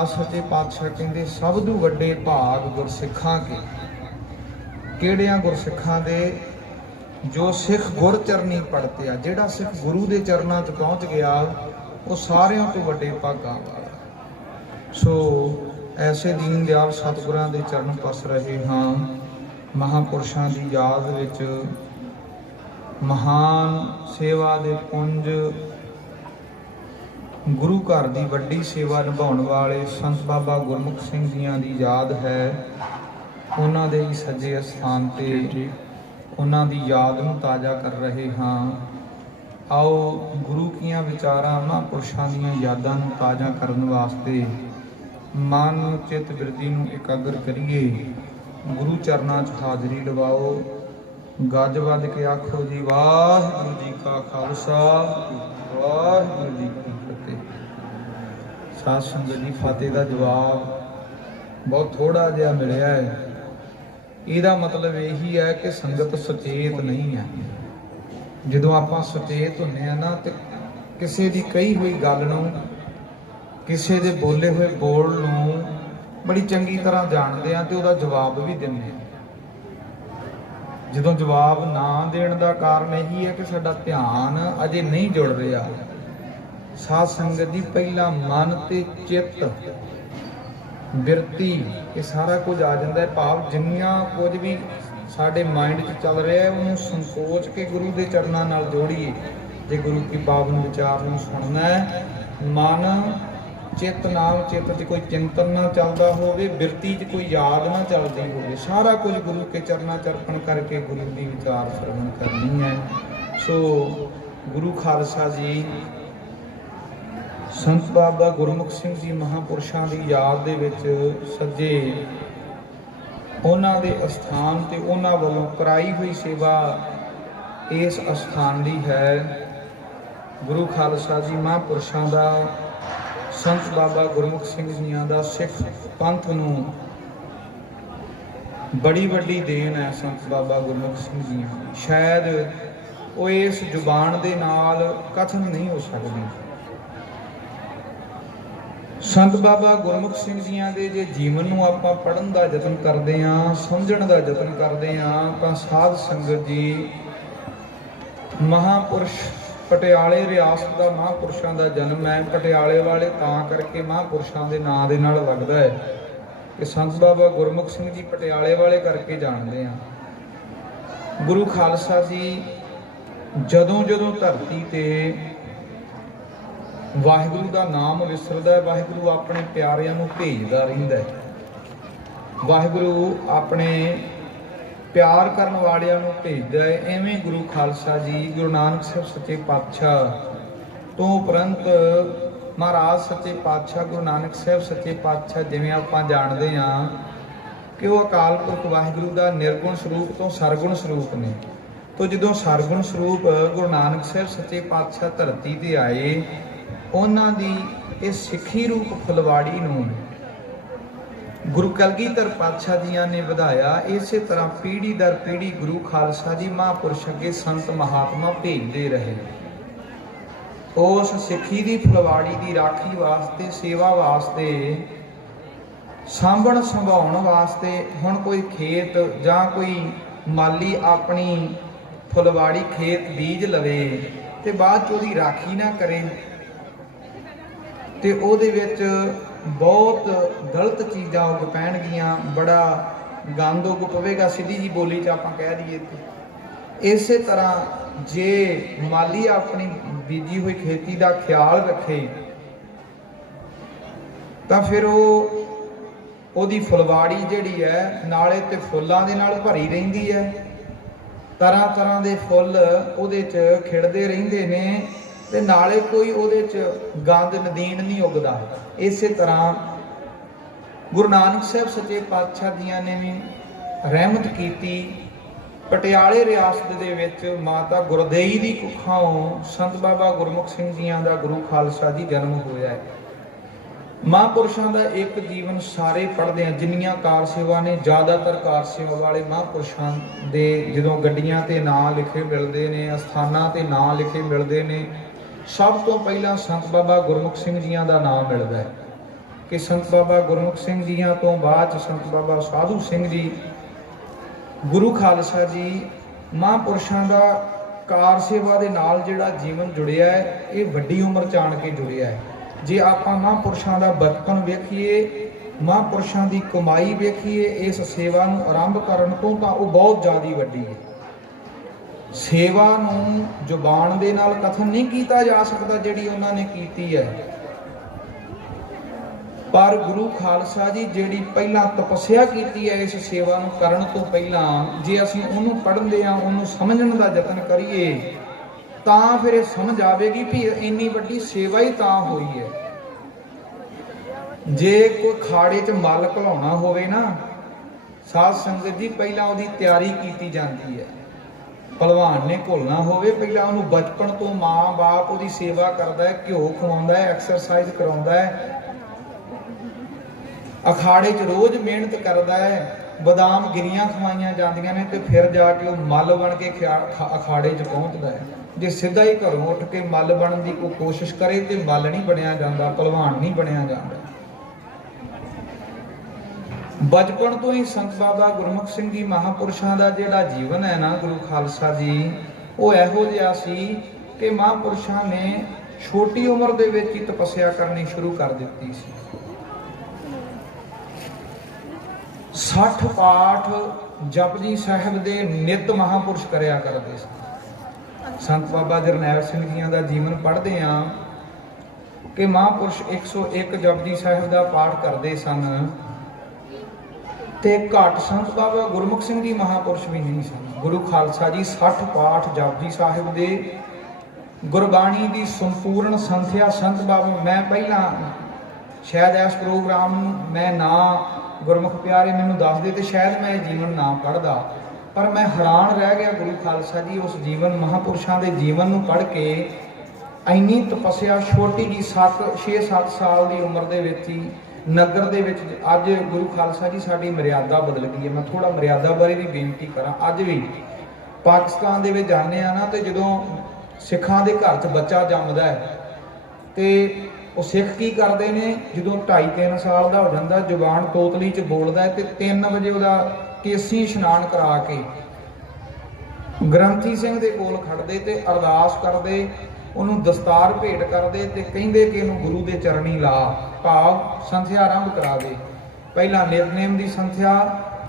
रविदास सच्चे पातशाह कहते सब तो वड्डे भाग गुरसिखां के किहड़ियां गुरसिखां दे जो सिख गुर चरनी पढ़ते आ। जिहड़ा सिख गुरु के चरणों च पहुँच गया वो सारियां तो वड्डे भागां वाला। सो ऐसे दीन दयाल सतगुरां दे चरण पस रहे हाँ। महापुरुषां की याद विच महान सेवा दे पुंज गुरु घर की वड्डी सेवा निभाउण वाले संत बाबा गुरमुख सिंह जियां दी याद है। उन्हां दे सज्जे स्थान ते उन्हां दी याद नूं ताज़ा कर रहे हाँ। आओ गुरु कीआं विचारां महापुरुषां दीआं यादां नूं ताज़ा करन वास्ते मन चित बिरती नूं एकाग्र करिए। गुरु चरनां च हाज़री लवाओ। गज वध के आखो जी वाहिगुरू जी का खालसा वाहिगुरू जी की फतेह। साध संगत जी फतेह का जवाब बहुत थोड़ा जिहा मिलिया है। ਇਹਦਾ मतलब यही है कि संगत सचेत नहीं है। ਜਦੋਂ ਆਪਾਂ सचेत ਹੁੰਦੇ ਆ ਨਾ ਤੇ ਕਿਸੇ ਦੀ ਕਹੀ ਹੋਈ ਗੱਲ ਨੂੰ ਕਿਸੇ ਦੇ ਬੋਲੇ ਹੋਏ ਬੋਲ ਨੂੰ ਬੜੀ ਚੰਗੀ ਤਰ੍ਹਾਂ ਜਾਣਦੇ ਆ ਤੇ ਉਹਦਾ ਜਵਾਬ ਵੀ ਦਿੰਦੇ ਆ। ਜਦੋਂ ਜਵਾਬ ਨਾ ਦੇਣ ਦਾ ਕਾਰਨ ਇਹੀ ਹੈ ਕਿ ਸਾਡਾ ਧਿਆਨ ਅਜੇ ਨਹੀਂ ਜੁੜ ਰਿਹਾ। ਸਾਧ ਸੰਗਤ ਦੀ ਪਹਿਲਾ ਮਨ ਤੇ ਚਿੱਤ ਬਿਰਤੀ ਇਹ ਸਾਰਾ ਕੁਝ ਆ ਜਾਂਦਾ ਹੈ। ਭਾਵ ਜਿੰਨਾ ਕੁਝ ਵੀ ਸਾਡੇ ਮਾਈਂਡ 'ਚ ਚੱਲ ਰਿਹਾ ਹੈ ਉਹਨੂੰ ਸੰਕੋਚ ਕੇ ਗੁਰੂ ਦੇ ਚਰਨਾਂ ਨਾਲ ਜੋੜੀਏ। ਜੇ ਗੁਰੂ ਕੀ ਪਾਵਨ ਵਿਚਾਰ ਨੂੰ ਸੁਣਨਾ ਹੈ ਮਨ ਚਿੱਤ ਨਾਲ ਚਿੱਤ 'ਚ ਕੋਈ ਚਿੰਤਨ ਨਾ ਚੱਲਦਾ ਹੋਵੇ, ਬਿਰਤੀ 'ਚ ਕੋਈ ਯਾਦ ਨਾ ਚੱਲਦੀ ਹੋਵੇ, ਸਾਰਾ ਕੁਝ ਗੁਰੂ ਕੇ ਚਰਨਾਂ 'ਚ ਅਰਪਣ ਕਰਕੇ ਗੁਰੂ ਦੀ ਵਿਚਾਰ ਸਰਵਣ ਕਰਨੀ ਹੈ। ਸੋ ਗੁਰੂ ਖਾਲਸਾ ਜੀ संत बाबा गुरमुख सिंह जी महापुरुषों की याद दे विच सज्जे उन्हां दे अस्थान ते उन्हां वल्लों कराई हुई सेवा इस अस्थान दी है। गुरु खालसा जी महापुरुषों का संत बाबा गुरमुख सिंह जियां दा सिख पंथ नूं बड़ी वड्डी देन है। संत बाबा गुरमुख सिंह जियां शायद वो इस जुबान दे नाल कथन नहीं हो सकती। संत बाबा गुरमुख सिंह जियां दे जे जीवन नूं आपां पढ़न दा यतन करदे हां, समझण दा यतन करदे हां तां साध संगत जी महापुरुष पटियाले रियासत दा महापुरुषां दा जन्म है। पटियाले वाले तां करके महापुरुषां दे नां दे नाल लगदा है कि संत बाबा गुरमुख सिंह जी पटियाले वाले करके जाणदे हां। गुरु खालसा जी जदों जदों धरती ते वाहिगुरू का नाम विसरदा है, वाहिगुरू अपने प्यारिਆਂ ਨੂੰ भेजदा रहिंदा है। वाहिगुरू अपने प्यार करन वालिਆਂ ਨੂੰ भेजदा है। एवें गुरु खालसा जी गुरु नानक साहब सच्चे पातशाह तो उपरंत महाराज सच्चे पातशाह गुरु नानक साहब सच्चे पातशाह जिवें आपां जाणदे हां कि वो अकाल पुरख वाहिगुरू का निर्गुण स्वरूप तो सरगुण स्वरूप ने। तो जदों सरगुण स्वरूप गुरु नानक साहब सच्चे पातशाह धरती ते आए उन्हां दी इस सिੱਖੀ रूप फुलवाड़ी नूं गुरु कलगीधर पातशाह जियां ने वधाया। इस तरह पीढ़ी दर पीढ़ी गुरु खालसा जी महापुरुष अगे संत महात्मा भेजते रहे। उस सिੱਖੀ दी फुलवाड़ी की राखी वास्ते सेवा वास्ते सांभण संभाउण वास्ते हुण कोई खेत जां कोई माली अपनी फुलवाड़ी खेत बीज लवे ते बाद च उहदी राखी ना करे ते ਉਹਦੇ ਵਿੱਚ बहुत गलत चीज़ां उग पैणगियां, बड़ा गंद उग पवेगा। सीधी जी बोली च आपां कह दईए ते इस तरह जे माली अपनी बीजी हुई खेती का ख्याल रखे तो फिर ਉਹਦੀ फुलवाड़ी जिहड़ी है नाले ते फुल्लां दे नाल भरी रहिंदी है। तरह तरह के फुल ਉਹਦੇ च खिड़दे रहिंदे ने ते नाले कोई ਉਹਦੇ ਚ गंद नदीन नहीं उगदा। इस तरह गुरु नानक साहब सच्चे पातशाह जियां ने भी रहमत कीती। पटियाले रियासत दे विच माता गुरदेई दी कुखों संत बाबा गुरमुख सिंह जियां दा गुरु खालसा जी जन्म होया है। महापुरुषों का एक जीवन सारे पढ़ते हैं जिन्नियां कार सेवा ने ज़्यादातर कार सेवा वाले महापुरुषों के जो गड्डियां ते नां लिखे मिलते हैं, अस्थानां ते नां लिखे मिलते हैं, सब तो पहला संत बाबा गुरमुख सिंह जियां का नाम मिलता है। कि संत बाबा गुरमुख सिंह जियां तो बाद संत बाबा साधु सिंह जी गुरु खालसा जी महापुरुषों का कार सेवा के नाल जिहड़ा जीवन जुड़िया है, ये वड्डी उम्र च आण के जुड़िया है। जे आपां महापुरुषों का बचपन वेखीए, महापुरुषों की कमाई वेखीए इस सेवा नूं आरंभ करन तो तां वो बहुत ज़्यादा वड्डी है। सेवा नूं जुबान दे नाल कथन नहीं किया जा सकता जिहड़ी उन्होंने कीती है, पर गुरु खालसा जी जिहड़ी पहला तपस्या कीती है इस सेवा नूं करन तो पहला, जे असीं उहनूं पढ़दे हां उहनूं समझण दा यतन करिए तां फिर ये समझ आवेगी भी इन्नी वड्डी सेवा ही तां होई है। जे कोई खाड़े च मल घलाउणा होवे ना साध संगत जी, पहला उहदी तैयारी कीती जांदी है। भलवान ने घुलना होवे पहला उहनूं बचपन तो माँ बाप उहदी सेवा करदा है, घ्यो खवाउंदा है, एक्सरसाइज कराउंदा है, अखाड़े च रोज़ मेहनत करता है, बदाम गिरियां खवाइया जांदियां ने, तो फिर जाके वो मल बन के अखाड़े च पहुँचता है। जे सीधा ही घरों उठ के मल बनने की कोई कोशिश करे तो मल नहीं बनया जाता, भलवान नहीं बनया जाता। बचपन तो ही संत बाबा गुरमुख सिंह जी महापुरुषों का जिहड़ा जीवन है ना गुरु खालसा जी, वो इहो जिहा सी कि महापुरुषों ने छोटी उम्र दे विच ही तपस्या करनी शुरू कर दी सी। 60 पाठ जपजी साहिब दे नित महापुरुष करया करते सन। संत बाबा जरनैल सिंह जी का जीवन पढ़ते हैं कि महापुरुष 101 जपजी साहिब का पाठ करते सन, ते घट संत बाबा गुरमुख सिंह जी महापुरुष भी नहीं सन। गुरु खालसा जी 60 पाठ जपजी साहिब दे, गुरबाणी की संपूर्ण संथ्या संत बाबा, मैं पहला शायद इस प्रोग्राम मैं ना गुरमुख प्यारे मैनूं दसदे तो शायद मैं जीवन ना पढ़दा, पर मैं हैरान रह गया गुरु खालसा जी उस जीवन महापुरुषों के जीवन नूं पढ़ के। इन्नी तपस्या छोटी जी 6-7 साल की उम्र दे विच ही नगर दे विच, अज गुरु खालसा जी साडी मर्यादा बदल गई है। मैं थोड़ा मर्यादा बारे भी बेनती करा, अज भी पाकिस्तान दे विच जाने आ ना, तो जदों सिखां दे घर च बच्चा जमदा है तो वो सिख की करते हैं, जो 2.5-3 साल का हो जाता जुबान तोतली च बोलता है, तो 3 बजे वह केसी इशनान करा के ग्रंथी सिंह के कोल खड़ते तो अरदास करते, उन्होंने दस्तार भेंट करते तो कहते कि इन्हूं गुरु के चरणी ला, भाव संथ्या आरंभ करा दे। पहला नितनेम की संथ्या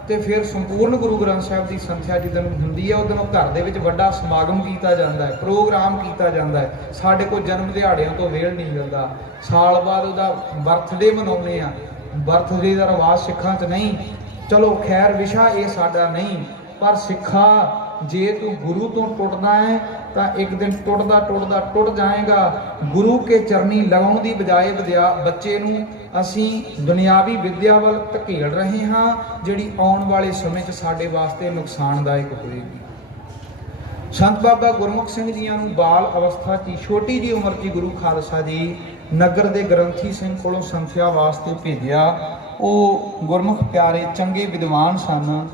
तो फिर संपूर्ण गुरु ग्रंथ साहिब की संथ्या जिदन हुंदी है, उदन घर दे विच वड्डा समागम किया जाता है, प्रोग्राम किया जाता है। साडे कोल जन्म दिहाड़ियां तो वेल नहीं मिलता, साल बाद उहदा बर्थडे मनाउने आ, बर्थडे का रिवाज सिखां च नहीं। चलो खैर विशा ये साडा नहीं, पर सिखा जे तू गुरु तो टुटना है तो एक दिन टुट जाएगा। गुरु के चरनी लगाउण दी बजाए बच्चे नूं असी दुनियावी विद्या वल धकेल रहे हाँ, जिहड़ी आउण वाले समय च साडे वास्ते नुकसानदायक होएगी। संत बाबा गुरमुख सिंह जी नूं बाल अवस्था की छोटी जी उम्र की गुरु खालसा जी नगर के ग्रंथी सिंह कोलों संथ्या वास्ते भेजिया। वो गुरमुख प्यारे चंगे विद्वान सन।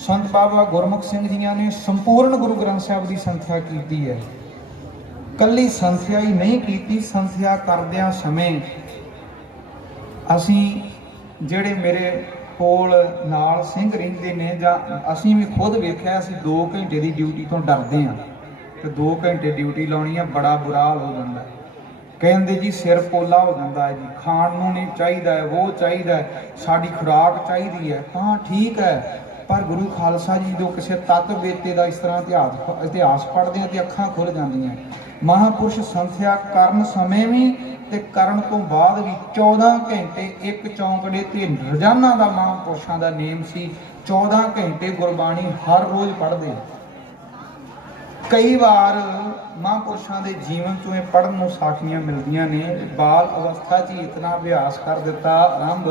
संत बाबा गुरमुख सिंह जी ने संपूर्ण गुरु ग्रंथ साहिब की संथ्या की है। कल्ली संथ्या ही नहीं की, संथ्या करदियां समय असी जेड़े मेरे कोल नाल सिंह रहिंदे ने जां असी भी खुद वेख्या, असी 2 घंटे की ड्यूटी तो डरदे हां ते 2 घंटे ड्यूटी लाउणी है, बड़ा बुरा हाल हो जाता है। कहते जी सिर पोला हो जाता है जी, खाण नूं नहीं चाहिए, वो चाहिए, साडी खुराक चाहिए है। हाँ ठीक है, पर गुरु खालसा जी जो किसी तत्व बेते का इस तरह इतिहास पढ़ते हैं तो अखां खुल जांदियां। महापुरुष संथ्या करन समय भी ते करन तो बाद भी 14 घंटे एक चौंकड़े ते रोजाना का महापुरुषों का नेम सी। 14 घंटे गुरबाणी हर रोज़ पढ़ते। कई बार महापुरुषों के जीवन चों ये पढ़न नूं साखियां मिलदियां ने। बाल अवस्था च इतना अभ्यास कर दिता आरंभ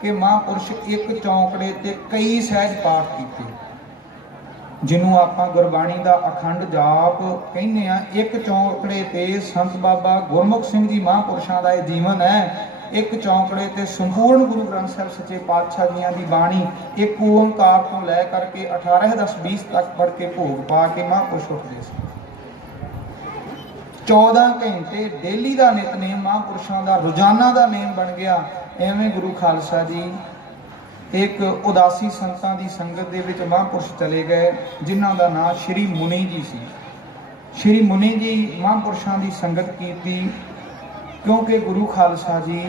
कि महापुरुष एक चौंकड़े ते कई सहज पाठ कीते, जिन्हों आपां गुरबाणी का अखंड जाप कहने आ। एक चौंकड़े ते संत बाबा गुरमुख सिंह जी महापुरुषों का यह जीवन है। एक चौंकड़े ते संपूर्ण गुरु ग्रंथ साहिब सच्चे पातशाह जियां दी बाणी एक ओंकार तो लै करके 18-10-20 तक पढ़ के भोग पा के महापुरुष उठते थे। 14 घंटे डेली का नितनेम महापुरुषों का रोजाना का नेम बन गया। ਐਵੇਂ ਗੁਰੂ ਖਾਲਸਾ ਜੀ एक उदासी संतां दी संगत दे विच महापुरुष चले गए जिन्हां दा नाम श्री मुनि जी सी। श्री मुनि जी महापुरुषां दी संगत कीती क्योंकि गुरु खालसा जी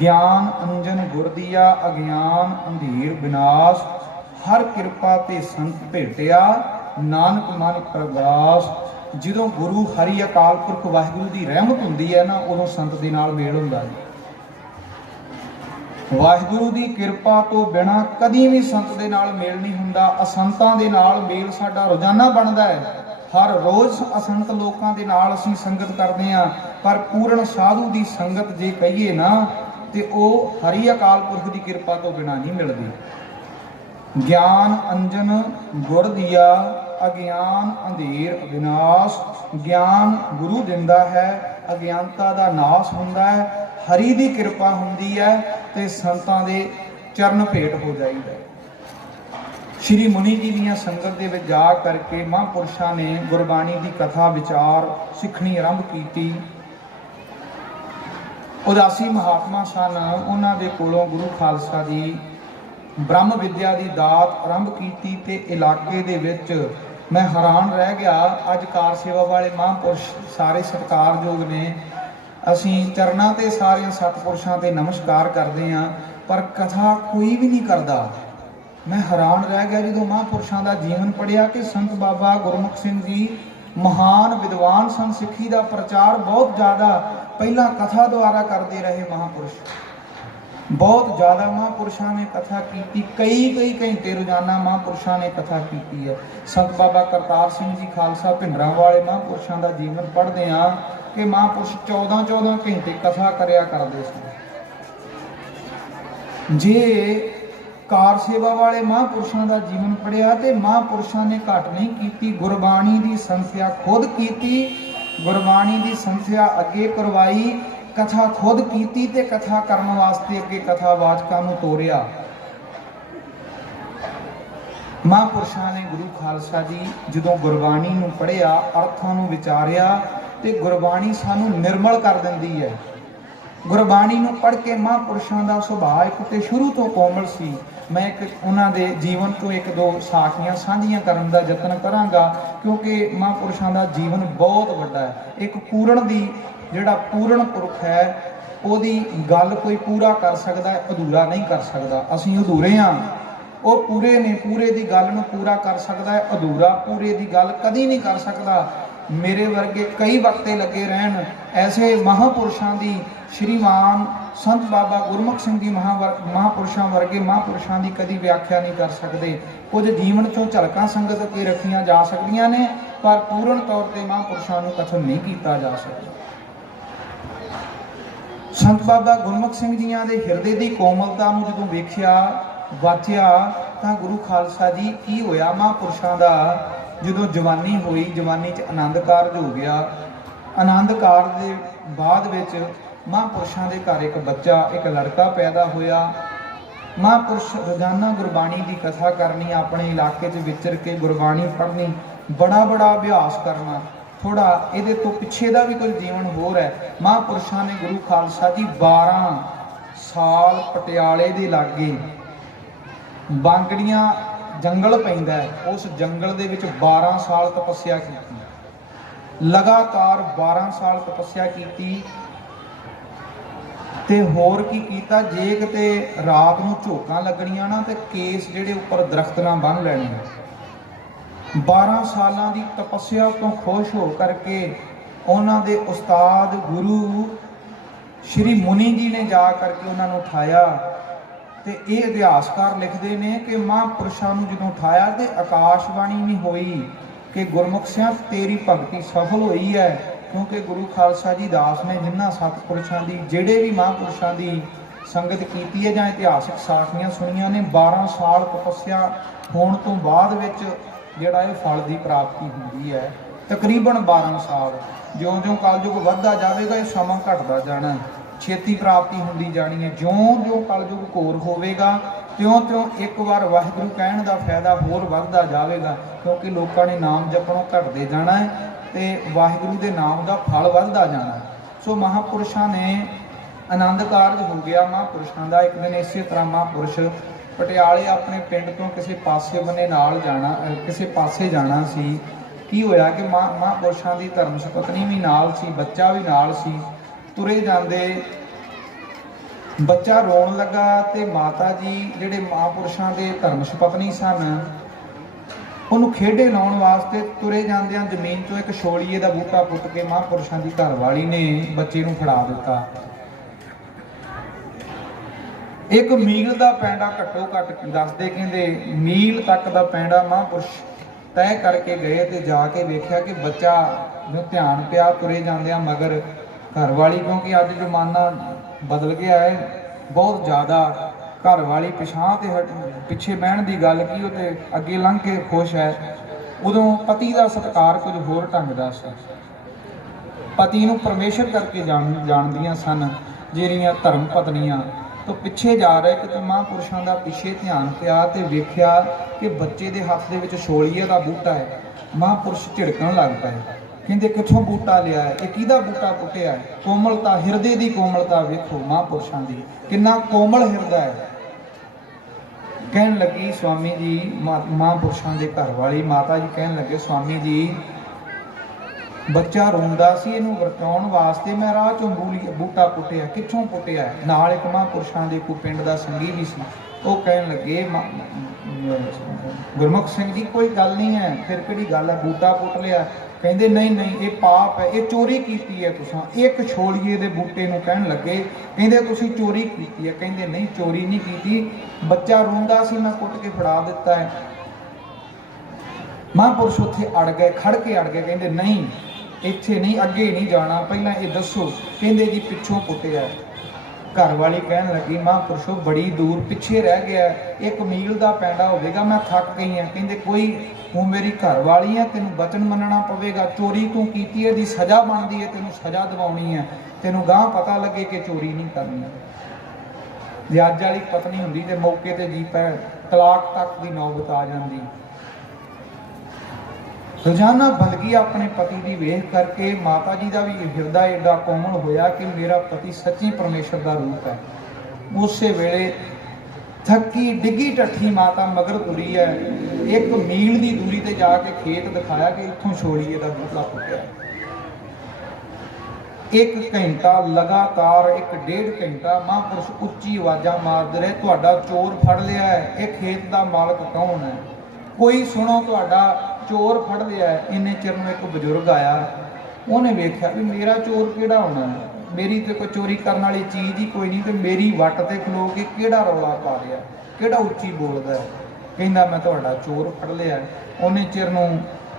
ज्ञान अंजन गुर दिया अज्ञान अंधेर विनाश हर कृपा ते संत भेटिया नानक मन प्रगास। ਜਦੋਂ गुरु हरि अकाल पुरख वाहिगुरू दी रहमत हुंदी है ना उदों संत दे नाल मेल हुंदा है। वाहिगुरू की किरपा तो बिना कदी भी संत दे नाल मेल नहीं हुंदा। असंतां दे नाल मेल साडा रोजाना बनदा है। हर रोज़ असंत लोकां दे नाल असीं संगत करदे हां पर पूर्ण साधु की संगत जे कहिए ना ते ओह हरि अकाल पुरख की किरपा तो बिना नहीं मिलदी। ज्ञान अंजन गुर दिया अज्ञान अंधेर अविनाश। ज्ञान गुरु दिंदा है अज्ञानता का नाश हुंदा है। हरि की किरपा हुंदी है ते संतां दे चरण भेट हो जाईदा। श्री मुनि जी दी संगत दे विच जा करके महापुरुषां ने गुरबाणी की कथा विचार सिखनी आरंभ की। उदासी महात्मा सन उन्हां दे कोलों गुरु खालसा जी ब्रह्म विद्या की दात आरंभ की ते इलाके दे विच मैं हैरान रह गया। अज कार सेवा वाले महापुरुष सारे सत्कारयोग ने असीं चरणां ते सारे सतपुरुषां ते नमस्कार करते हैं पर कथा कोई भी नहीं करता। मैं हैरान रह गया जो महापुरुषों का जीवन पढ़िया कि संत बाबा गुरमुख सिंह जी महान विद्वान सन। सिੱਖੀ का प्रचार बहुत ज़्यादा पहला कथा द्वारा करते रहे महापुरुष। बहुत ज़्यादा महापुरुषों ने कथा की कई घंटे रोजाना महापुरुषों ने कथा की है। संत बाबा करतार सिंह जी खालसा भिंडरां वाले महापुरुषों का जीवन पढ़ते हैं कि महापुरुष 14 घंटे कथा करया करते सन। जे कार सेवा वाले महापुरुषों का जीवन पढ़िया तो महापुरुषों ने घट नहीं की। गुरबाणी की संथ्या खुद की, गुरबाणी की संथ्या अगे करवाई, कथा खुद की ते कथा करने वास्ते अगे कथावाचकों को तोरिया। महापुरुषों ने गुरु खालसा जी जो गुरबाणी नूं पढ़िया अर्थों नूं विचारिया ते गुरबाणी सानू निर्मल कर दिंदी है। गुरबाणी नूं पढ़ के महापुरुषों का सुभाव एक तो शुरू तो कोमल सी। मैं एक उन्हां दे जीवन तो एक दो साखियां साझियां करन दा यतन करांगा क्योंकि महापुरुषों का जीवन बहुत वड्डा है। एक पूर्ण दी जिहड़ा पूर्ण पुरख है ओदी गल कोई पूरा कर सकदा है, अधूरा नहीं कर सकदा। असीं अधूरे हां, वो पूरे ने पूरे की गल नूं पूरा कर सकदा है, अधूरा पूरे की गल कदी नहीं कर सकदा। मेरे वर्गे कई वक्ते लगे रहन ऐसे महापुरुषों की श्रीमान संत बाबा गुरमुख सिंह जी महापुरुषों वर्गे महापुरुषों की कदी व्याख्या नहीं कर सकते। कुछ जीवन चों झलकां संगत अगे रखियां जा सकदियां ने पर पूर्ण तौर पर महापुरुषों को कथन नहीं किया जा सकता। संत बाबा गुरमुख सिंह जियां दे हिरदे की कोमलता नूं जदों वेखिया वाचिया तां गुरु खालसा जी की होया महापुरुषों का जो जवानी हुई, जवानी च आनंद कारज हो गया। आनंद कारज के बाद विच महापुरुषों के घर एक बच्चा एक लड़का पैदा होया। महापुरुष रोजाना गुरबाणी की कथा करनी, अपने इलाके च विचर के गुरबाणी पढ़नी, बड़ा अभ्यास करना। थोड़ा ये तो पिछे का भी कुछ जीवन होर है। महापुरुषों ने गुरु खालसा जी 12 साल पटियाले के लागे बांगड़ियां जंगल पैंदा है, उस जंगल दे विच 12 साल तपस्या की। लगातार 12 साल तपस्या की ते होर की कीता जे किते रात नूं झोकां लगणियां ना ते केस जिहड़े उपर दरख्त नाल बन लैणे। 12 सालां दी तपस्या तो खुश हो करके उन्हां दे उस्ताद गुरु श्री मुनि जी ने जा करके उन्हां नूं उठाया ते ये इतिहासकार लिखते हैं कि महापुरुषों को जो उठाया तो आकाशवाणी नहीं हुई कि गुरमुख सिंह तेरी भगती सफल हुई है। क्योंकि गुरु खालसा जी दास ने जिन्होंने सतपुरुषों की जेड़े भी महापुरुषों की संगत की है जां इतिहासक साखियां सुनिया ने 12 साल तपस्या होने तो बाद विच जिहड़ा ये फल की प्राप्ति होती है तकरीबन 12 साल। ज्यों ज्यों कलयुग वधदा जाएगा ये समा घटदा जाना, छेती प्राप्ति होंदी जानी है। ज्यों ज्यों कलयुग घोर होवेगा त्यों त्यों एक बार वाहिगुरू कहण दा फायदा होर वधदा जाएगा क्योंकि लोगों ने नाम जपणों घटते जाना है तो वाहिगुरू के नाम का फल वधदा जाना है। सो महापुरुषों ने ਆਨੰਦ ਕਾਰਜ ਹੋ ਗਿਆ ਮਹਾਂਪੁਰਸ਼ਾਂ ਦਾ। ਇੱਕ ਦਿਨ ਇਸੇ ਤਰ੍ਹਾਂ ਮਹਾਂਪੁਰਸ਼ ਪਟਿਆਲੇ ਆਪਣੇ ਪਿੰਡ ਤੋਂ ਕਿਸੇ ਪਾਸੇ ਬੰਨੇ ਨਾਲ ਜਾਣਾ, ਕਿਸੇ ਪਾਸੇ ਜਾਣਾ ਸੀ। ਕੀ ਹੋਇਆ ਕਿ ਮਹਾਂਪੁਰਸ਼ਾਂ ਦੀ ਧਰਮ ਸੁਪਤਨੀ ਵੀ ਨਾਲ ਸੀ, ਬੱਚਾ ਵੀ ਨਾਲ ਸੀ। ਤੁਰੇ ਜਾਂਦੇ ਬੱਚਾ ਰੋਣ ਲੱਗਾ ਤੇ ਮਾਤਾ ਜੀ ਜਿਹੜੇ ਮਹਾਂਪੁਰਸ਼ਾਂ ਦੇ ਧਰਮ ਸੁਪਤਨੀ ਸਨ, ਉਹਨੂੰ ਖੇਡੇ ਲਾਉਣ ਵਾਸਤੇ ਤੁਰੇ ਜਾਂਦਿਆਂ ਜ਼ਮੀਨ ਤੋਂ ਇੱਕ ਛੋਲੀਏ ਦਾ ਬੂਟਾ ਪੁੱਟ ਕੇ ਮਹਾਂਪੁਰਸ਼ਾਂ ਦੀ ਘਰਵਾਲੀ ਨੇ ਬੱਚੇ ਨੂੰ ਫੜਾ ਦਿੱਤਾ। ਇੱਕ ਮੀਲ ਦਾ ਪੈਂਡਾ ਘੱਟੋ ਘੱਟ ਦੱਸਦੇ, ਕਹਿੰਦੇ ਮੀਲ ਤੱਕ ਦਾ ਪੈਂਡਾ ਮਹਾਂਪੁਰਸ਼ ਤੈਅ ਕਰਕੇ ਗਏ ਤੇ ਜਾ ਕੇ ਵੇਖਿਆ ਕਿ ਬੱਚਾ ਨੂੰ ਧਿਆਨ ਪਿਆ ਤੁਰੇ ਜਾਂਦਿਆਂ ਮਗਰ ਘਰਵਾਲੀ, ਕਿਉਂਕਿ ਅੱਜ ਜ਼ਮਾਨਾ ਬਦਲ ਗਿਆ ਹੈ ਬਹੁਤ ਜ਼ਿਆਦਾ। ਘਰਵਾਲੀ ਪਿੱਛੇ ਬਹਿਣ ਦੀ ਗੱਲ ਕੀ, ਉਹ ਤੇ ਅੱਗੇ ਲੰਘ ਕੇ ਖੁਸ਼ ਹੈ। ਉਦੋਂ ਪਤੀ ਦਾ ਸਤਿਕਾਰ ਕੁਝ ਹੋਰ ਢੰਗ ਦਾ ਸੀ। ਪਤੀ ਨੂੰ ਪਰਮੇਸ਼ਰ ਕਰਕੇ ਜਾਣਦੀਆਂ ਸਨ ਜਿਹੜੀਆਂ ਧਰਮ ਪਤਨੀਆਂ। ਤੋਂ ਪਿੱਛੇ ਜਾ ਰਹੇ ਕਿ ਮਹਾਂਪੁਰਸ਼ਾਂ ਦਾ ਪਿੱਛੇ ਧਿਆਨ ਪਿਆ ਤੇ ਵੇਖਿਆ ਕਿ ਬੱਚੇ ਦੇ ਹੱਥ ਦੇ ਵਿੱਚ ਛੋਲੀਏ ਦਾ ਬੂਟਾ ਹੈ। ਮਹਾਂਪੁਰਸ਼ ਝਿੜਕਣ ਲੱਗ ਪਏ, ਕਹਿੰਦੇ ਕਿੱਥੋਂ ਬੂਟਾ ਲਿਆ ਹੈ, ਇਹ ਕਿਹਦਾ ਬੂਟਾ ਪੁੱਟਿਆ ਹੈ? ਕੋਮਲਤਾ, ਹਿਰਦੇ ਦੀ ਕੋਮਲਤਾ ਵੇਖੋ ਮਹਾਂਪੁਰਸ਼ਾਂ ਦੀ, ਕਿੰਨਾ ਕੋਮਲ ਹਿਰਦਾ ਹੈ। ਕਹਿਣ ਲੱਗੀ ਸਵਾਮੀ ਜੀ, ਮਹਾਂਪੁਰਸ਼ਾਂ ਦੇ ਘਰ ਵਾਲੀ ਮਾਤਾ ਜੀ ਕਹਿਣ ਲੱਗੇ ਸਵਾਮੀ ਜੀ, ਬੱਚਾ ਰੋਂਦਾ ਸੀ, ਇਹਨੂੰ ਵਰਤਾਉਣ ਵਾਸਤੇ ਮੈਂ ਰਾਹ ਚੋਂ ਬੂਟਾ ਪੁੱਟਿਆ। ਕਿੱਥੋਂ ਪੁੱਟਿਆ? ਨਾਲ ਇੱਕ ਮਹਾਂਪੁਰਸ਼ਾਂ ਦੇ ਕੋਈ ਪਿੰਡ ਦਾ ਸੰਗੀ ਵੀ ਸੀ। ਉਹ ਕਹਿਣ ਲੱਗੇ ਗੁਰਮੁਖ ਸਿੰਘ ਜੀ ਕੋਈ ਗੱਲ ਨਹੀਂ ਹੈ, ਫਿਰ ਕਿਹੜੀ ਗੱਲ ਹੈ, ਬੂਟਾ ਪੁੱਟ ਲਿਆ। ਕਹਿੰਦੇ ਨਹੀਂ ਨਹੀਂ, ਇਹ ਪਾਪ ਹੈ, ਇਹ ਚੋਰੀ ਕੀਤੀ ਹੈ ਤੁਸੀਂ। ਇੱਕ ਛੋਲੀਏ ਦੇ ਬੂਟੇ ਨੂੰ ਕਹਿਣ ਲੱਗੇ, ਕਹਿੰਦੇ ਤੁਸੀਂ ਚੋਰੀ ਕੀਤੀ ਹੈ। ਕਹਿੰਦੇ ਨਹੀਂ ਚੋਰੀ ਨਹੀਂ ਕੀਤੀ, ਬੱਚਾ ਰੋਂਦਾ ਸੀ ਮੈਂ ਕੁੱਟ ਕੇ ਫੜਾ ਦਿੱਤਾ ਹੈ। ਮਹਾਂਪੁਰਸ਼ ਉੱਥੇ ਅੜ ਗਏ, ਖੜ ਕੇ ਅੜ ਗਏ। ਕਹਿੰਦੇ ਨਹੀਂ ਇੱਥੇ ਨਹੀਂ, ਅੱਗੇ ਨਹੀਂ ਜਾਣਾ, ਪਹਿਲਾਂ ਇਹ ਦੱਸੋ। ਕਹਿੰਦੇ ਜੀ ਪਿੱਛੋਂ ਪੁੱਟਿਆ। ਘਰ ਵਾਲੀ ਕਹਿਣ ਲੱਗੀ ਮਹਾਂਪੁਰਸ਼ੋ ਬੜੀ ਦੂਰ ਪਿੱਛੇ ਰਹਿ ਗਿਆ, 1 ਮੀਲ ਦਾ ਪੈਂਡਾ ਹੋਵੇਗਾ, ਮੈਂ ਥੱਕ ਗਈ ਹਾਂ। ਕਹਿੰਦੇ ਕੋਈ, ਤੂੰ ਮੇਰੀ ਘਰ ਵਾਲੀ ਹੈ, ਤੈਨੂੰ ਬਚਨ ਮੰਨਣਾ ਪਵੇਗਾ। ਚੋਰੀ ਤੂੰ ਕੀਤੀ ਹੈ, ਇਹਦੀ ਸਜ਼ਾ ਬਣਦੀ ਹੈ, ਤੈਨੂੰ ਸਜ਼ਾ ਦਿਵਾਉਣੀ ਹੈ। ਤੈਨੂੰ ਗਾਂਹ ਪਤਾ ਲੱਗੇ ਕਿ ਚੋਰੀ ਨਹੀਂ ਕਰਨੀ। ਜੇ ਅੱਜ ਵਾਲੀ ਪਤਨੀ ਹੁੰਦੀ ਤੇ ਮੌਕੇ ਤੇ ਜੀ ਪੈ ਤਲਾਕ ਤੱਕ ਦੀ ਨੌਬਤ ਆ ਜਾਂਦੀ। ਰੋਜ਼ਾਨਾ ਬੰਦਗੀ ਆਪਣੇ ਪਤੀ ਦੀ ਵੇਖ ਕਰਕੇ ਮਾਤਾ ਜੀ ਦਾ ਵੀ ਹਿਰਦਾ ਏਡਾ ਕੋਮਲ ਹੋਇਆ ਕਿ ਮੇਰਾ ਪਤੀ ਸੱਚੀ ਪਰਮੇਸ਼ਰ ਦਾ ਰੂਪ ਹੈ। ਉਸੇ ਵੇਲੇ ਥੱਕੀ ਡਿੱਗੀ ਢੱਠੀ ਮਾਤਾ ਮਗਰ ਤੁਰੀ ਹੈ। 1 ਮੀਲ ਦੀ ਦੂਰੀ ਤੇ ਜਾ ਕੇ ਖੇਤ ਦਿਖਾਇਆ ਕਿ ਇੱਥੋਂ ਛੋਲੀਏ ਦਾ ਬੂਟਾ ਪੁੱਟਿਆ। 1 ਘੰਟਾ ਲਗਾਤਾਰ, 1.5 ਘੰਟਾ ਮਹਾਂਪੁਰਸ਼ ਉੱਚੀ ਆਵਾਜ਼ਾਂ ਮਾਰਦੇ ਰਹੇ, ਤੁਹਾਡਾ ਚੋਰ ਫੜ ਲਿਆ ਹੈ, ਇਹ ਖੇਤ ਦਾ ਮਾਲਕ ਕੌਣ ਹੈ? ਕੋਈ ਸੁਣੋ, ਤੁਹਾਡਾ ਚੋਰ ਫੜ ਲਿਆ। ਇੰਨੇ ਚਿਰ ਨੂੰ ਇੱਕ ਬਜ਼ੁਰਗ ਆਇਆ, ਉਹਨੇ ਵੇਖਿਆ ਵੀ ਮੇਰਾ ਚੋਰ ਕਿਹੜਾ ਹੋਣਾ, ਮੇਰੀ ਤੇ ਕੋਈ ਚੋਰੀ ਕਰਨ ਵਾਲੀ ਚੀਜ਼ ਹੀ ਕੋਈ ਨਹੀਂ, ਤੇ ਮੇਰੀ ਵੱਟ ਤੇ ਖਲੋ ਕੇ ਕਿਹੜਾ ਰੌਲਾ ਪਾ ਰਿਹਾ, ਕਿਹੜਾ ਉੱਚੀ ਬੋਲਦਾ ਹੈ। ਕਹਿੰਦਾ ਮੈਂ ਤੁਹਾਡਾ ਚੋਰ ਫੜ ਲਿਆ। ਉਹਨੇ ਚਿਰ ਨੂੰ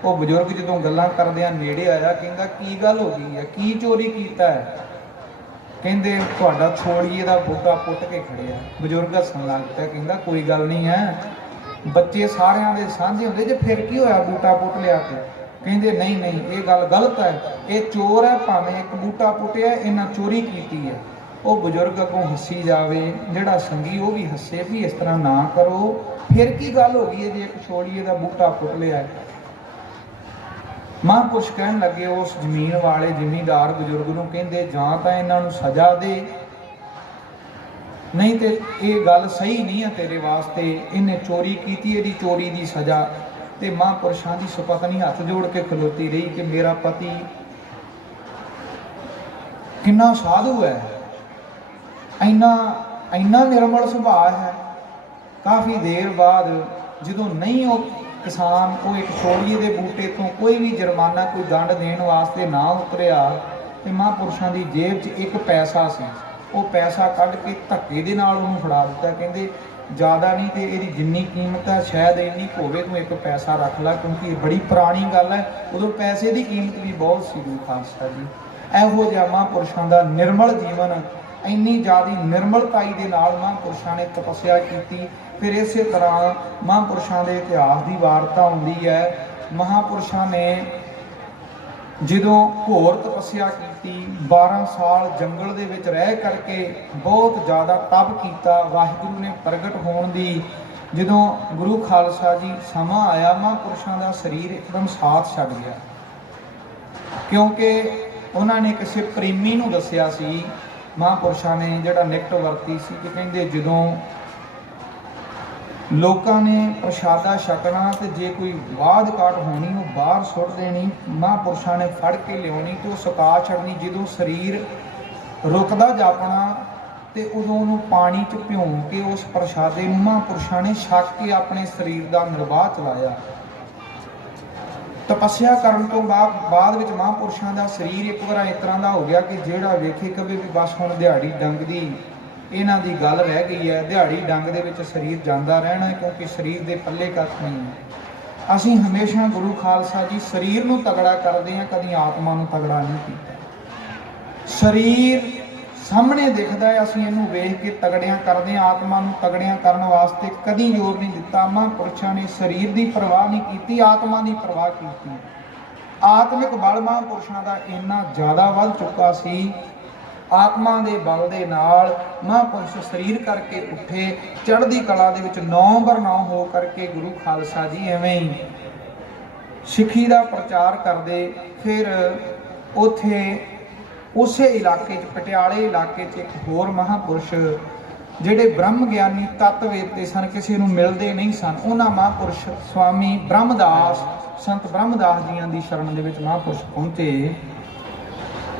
ਉਹ ਬਜ਼ੁਰਗ ਜਦੋਂ ਗੱਲਾਂ ਕਰਦਿਆਂ ਨੇੜੇ ਆਇਆ, ਕਹਿੰਦਾ ਕੀ ਗੱਲ ਹੋ ਗਈ ਹੈ, ਕੀ ਚੋਰੀ ਕੀਤਾ ਹੈ? ਕਹਿੰਦੇ ਤੁਹਾਡਾ ਛੋਲੀਏ ਦਾ ਬੂਟਾ ਪੁੱਟ ਕੇ ਖੜਿਆ। ਬਜ਼ੁਰਗ ਹੱਸਣ ਲੱਗ ਪਿਆ, ਕਹਿੰਦਾ ਕੋਈ ਗੱਲ ਨਹੀਂ ਹੈ, ਬੱਚੇ ਸਾਰਿਆਂ ਦੇ ਸਾਂਝੇ ਹੁੰਦੇ, ਜੇ ਫਿਰ ਕੀ ਹੋਇਆ ਬੂਟਾ ਪੁੱਟ ਲਿਆ ਤੇ? ਕਹਿੰਦੇ ਨਹੀਂ ਨਹੀਂ, ਇਹ ਗੱਲ ਗਲਤ ਹੈ, ਇਹ ਚੋਰ ਹੈ, ਭਾਵੇਂ 1 ਬੂਟਾ ਪੁੱਟਿਆ, ਇਹਨਾਂ ਚੋਰੀ ਕੀਤੀ ਹੈ। ਉਹ ਬਜ਼ੁਰਗ ਅੱਗੋਂ ਹੱਸੀ ਜਾਵੇ, ਜਿਹੜਾ ਸੰਗੀ ਉਹ ਵੀ ਹੱਸੇ ਵੀ ਇਸ ਤਰ੍ਹਾਂ ਨਾ ਕਰੋ, ਫਿਰ ਕੀ ਗੱਲ ਹੋ ਗਈ ਹੈ ਜੇ 1 ਛੋਲੀਏ ਦਾ ਬੂਟਾ ਪੁੱਟ ਲਿਆ? ਮਹਾਂਪੁਰਸ਼ ਕਹਿਣ ਲੱਗੇ ਉਸ ਜ਼ਮੀਨ ਵਾਲੇ ਜ਼ਿਮੀਂਦਾਰ ਬਜ਼ੁਰਗ ਨੂੰ, ਕਹਿੰਦੇ ਜਾਂ ਤਾਂ ਇਹਨਾਂ ਨੂੰ ਸਜ਼ਾ ਦੇ, ਨਹੀਂ ਤੇ ਇਹ ਗੱਲ ਸਹੀ ਨਹੀਂ ਹੈ ਤੇਰੇ ਵਾਸਤੇ, ਇਹਨੇ ਚੋਰੀ ਕੀਤੀ, ਇਹਦੀ ਚੋਰੀ ਦੀ ਸਜ਼ਾ। ਤੇ ਮਹਾਂਪੁਰਸ਼ਾਂ ਦੀ ਸੁਪਤਨੀ ਹੱਥ ਜੋੜ ਕੇ ਖਲੋਤੀ ਰਹੀ ਕਿ ਮੇਰਾ ਪਤੀ ਕਿੰਨਾ ਸਾਧੂ ਹੈ, ਇੰਨਾ ਨਿਰਮਲ ਸੁਭਾਅ ਹੈ। ਕਾਫੀ ਦੇਰ ਬਾਅਦ ਜਦੋਂ ਨਹੀਂ ਉਹ ਕਿਸਾਨ ਉਹ 1 ਛੋਲੀਏ ਦੇ ਬੂਟੇ ਤੋਂ ਕੋਈ ਵੀ ਜੁਰਮਾਨਾ, ਕੋਈ ਦੰਡ ਦੇਣ ਵਾਸਤੇ ਨਾ ਉਤਰਿਆ, ਤੇ ਮਹਾਂਪੁਰਸ਼ਾਂ ਦੀ ਜੇਬ 'ਚ 1 ਪੈਸਾ ਸੀ। ਉਹ ਪੈਸਾ ਕੱਢ ਕੇ ਧੱਕੇ ਦੇ ਨਾਲ ਉਹਨੂੰ ਫੜਾ ਦਿੱਤਾ। ਕਹਿੰਦੇ ਜ਼ਿਆਦਾ ਨਹੀਂ ਤੇ ਇਹਦੀ ਜਿੰਨੀ ਕੀਮਤ ਹੈ ਸ਼ਾਇਦ ਇੰਨੀ ਹੋਵੇ, ਤੂੰ 1 ਪੈਸਾ ਰੱਖ ਲੈ, ਕਿਉਂਕਿ ਇਹ ਬੜੀ ਪੁਰਾਣੀ ਗੱਲ ਹੈ, ਉਦੋਂ ਪੈਸੇ ਦੀ ਕੀਮਤ ਵੀ ਬਹੁਤ ਸੀ। ਗੁਰੂ ਖਾਲਸਾ ਜੀ ਇਹੋ ਜਿਹਾ ਮਹਾਂਪੁਰਸ਼ਾਂ ਦਾ ਨਿਰਮਲ ਜੀਵਨ, ਇੰਨੀ ਜ਼ਿਆਦਾ ਨਿਰਮਲਤਾਈ ਦੇ ਨਾਲ ਮਹਾਂਪੁਰਸ਼ਾਂ ਨੇ ਤਪੱਸਿਆ ਕੀਤੀ। ਫਿਰ ਇਸੇ ਤਰ੍ਹਾਂ ਮਹਾਂਪੁਰਸ਼ਾਂ ਦੇ ਇਤਿਹਾਸ ਦੀ ਵਾਰਤਾ ਹੁੰਦੀ ਹੈ। ਮਹਾਂਪੁਰਸ਼ਾਂ ਨੇ ਜਦੋਂ ਘੋਰ ਤਪੱਸਿਆ ਕੀਤੀ, 12 ਸਾਲ ਜੰਗਲ ਦੇ ਵਿੱਚ ਰਹਿ ਕਰਕੇ ਬਹੁਤ ਜ਼ਿਆਦਾ ਤਪ ਕੀਤਾ। ਵਾਹਿਗੁਰੂ ਨੇ ਪ੍ਰਗਟ ਹੋਣ ਦੀ ਜਦੋਂ ਗੁਰੂ ਖਾਲਸਾ ਜੀ ਸਮਾਂ ਆਇਆ, ਮਹਾਂਪੁਰਸ਼ਾਂ ਦਾ ਸਰੀਰ ਇੱਕਦਮ ਸਾਥ ਛੱਡ ਗਿਆ, ਕਿਉਂਕਿ ਉਹਨਾਂ ਨੇ ਕਿਸੇ ਪ੍ਰੇਮੀ ਨੂੰ ਦੱਸਿਆ ਸੀ ਮਹਾਂਪੁਰਸ਼ਾਂ ਨੇ ਜਿਹੜਾ ਨਿਕਟ ਵਰਤੀ ਸੀ ਕਿ ਕਹਿੰਦੇ ਜਦੋਂ ਲੋਕਾਂ ਨੇ ਪ੍ਰਸ਼ਾਦਾ ਛਕਣਾ ਤੇ ਜੇ ਕੋਈ ਬਾਦ ਕਾਟ ਹੋਣੀ ਉਹ ਬਾਹਰ ਸੁੱਟ ਦੇਣੀ, ਮਹਾਂਪੁਰਸ਼ਾਂ ਨੇ ਫੜ ਕੇ ਲਿਆਉਣੀ ਤੇ ਉਹ ਸੁਕਾ ਛੱਡਣੀ। ਜਦੋਂ ਸਰੀਰ ਰੁਕਦਾ ਜਾਪਣਾ ਤੇ ਉਦੋਂ ਉਹਨੂੰ ਪਾਣੀ 'ਚ ਭਿਉਂ ਕੇ ਉਸ ਪ੍ਰਸ਼ਾਦੇ ਨੂੰ ਮਹਾਂਪੁਰਸ਼ਾਂ ਨੇ ਛਕ ਕੇ ਆਪਣੇ ਸਰੀਰ ਦਾ ਨਿਰਵਾਹ ਚਲਾਇਆ। ਤਪੱਸਿਆ ਕਰਨ ਤੋਂ ਬਾਅਦ ਵਿੱਚ ਮਹਾਂਪੁਰਸ਼ਾਂ ਦਾ ਸਰੀਰ ਇੱਕ ਵਾਰ ਇਸ ਤਰ੍ਹਾਂ ਦਾ ਹੋ ਗਿਆ ਕਿ ਜਿਹੜਾ ਵੇਖੇ ਕਦੇ ਵੀ ਬਸ ਹੁਣ ਦਿਹਾੜੀ ਡੰਗ ਦੀ ਇਹਨਾਂ ਦੀ ਗੱਲ ਰਹਿ ਗਈ ਹੈ, ਦਿਹਾੜੀ ਡੰਗ ਦੇ ਵਿੱਚ ਸਰੀਰ ਜਾਂਦਾ ਰਹਿਣਾ, ਕਿਉਂਕਿ ਸਰੀਰ ਦੇ ਪੱਲੇ ਕੱਖ ਨਹੀਂ ਹੈ। ਅਸੀਂ ਹਮੇਸ਼ਾ ਗੁਰੂ ਖਾਲਸਾ ਜੀ ਸਰੀਰ ਨੂੰ ਤਗੜਾ ਕਰਦੇ ਹਾਂ, ਕਦੀ ਆਤਮਾ ਨੂੰ ਤਗੜਾ ਨਹੀਂ ਕੀਤਾ। ਸਰੀਰ ਸਾਹਮਣੇ ਦਿਖਦਾ ਹੈ, ਅਸੀਂ ਇਹਨੂੰ ਵੇਖ ਕੇ ਤਗੜਿਆਂ ਕਰਦੇ ਹਾਂ, ਆਤਮਾ ਨੂੰ ਤਗੜਿਆਂ ਕਰਨ ਵਾਸਤੇ ਕਦੀ ਜ਼ੋਰ ਨਹੀਂ ਦਿੱਤਾ। ਮਹਾਂਪੁਰਸ਼ਾਂ ਨੇ ਸਰੀਰ ਦੀ ਪਰਵਾਹ ਨਹੀਂ ਕੀਤੀ, ਆਤਮਾ ਦੀ ਪਰਵਾਹ ਕੀਤੀ। ਆਤਮਿਕ ਬਲ ਮਹਾਂਪੁਰਸ਼ਾਂ ਦਾ ਇੰਨਾ ਜ਼ਿਆਦਾ ਵੱਧ ਚੁੱਕਾ ਸੀ, ਆਤਮਾ ਦੇ ਬਲ ਦੇ ਨਾਲ ਮਹਾਂਪੁਰਸ਼ ਸਰੀਰ ਕਰਕੇ ਉੱਠੇ, ਚੜ੍ਹਦੀ ਕਲਾ ਦੇ ਵਿੱਚ 9/9 ਹੋ ਕਰਕੇ ਗੁਰੂ ਖਾਲਸਾ ਜੀ ਐਵੇਂ ਹੀ ਸਿੱਖੀ ਦਾ ਪ੍ਰਚਾਰ ਕਰਦੇ। ਫਿਰ ਉੱਥੇ ਉਸੇ ਇਲਾਕੇ 'ਚ ਪਟਿਆਲੇ ਇਲਾਕੇ 'ਚ ਇੱਕ ਹੋਰ ਮਹਾਂਪੁਰਸ਼ ਜਿਹੜੇ ਬ੍ਰਹਮ ਗਿਆਨੀ ਤੱਤਵੇਤੇ ਸਨ, ਕਿਸੇ ਨੂੰ ਮਿਲਦੇ ਨਹੀਂ ਸਨ, ਉਹਨਾਂ ਮਹਾਂਪੁਰਸ਼ ਸਵਾਮੀ ਬ੍ਰਹਮਦਾਸ, ਸੰਤ ਬ੍ਰਹਮਦਾਸ ਜੀਆਂ ਦੀ ਸ਼ਰਨ ਦੇ ਵਿੱਚ ਮਹਾਂਪੁਰਸ਼ ਪਹੁੰਚੇ।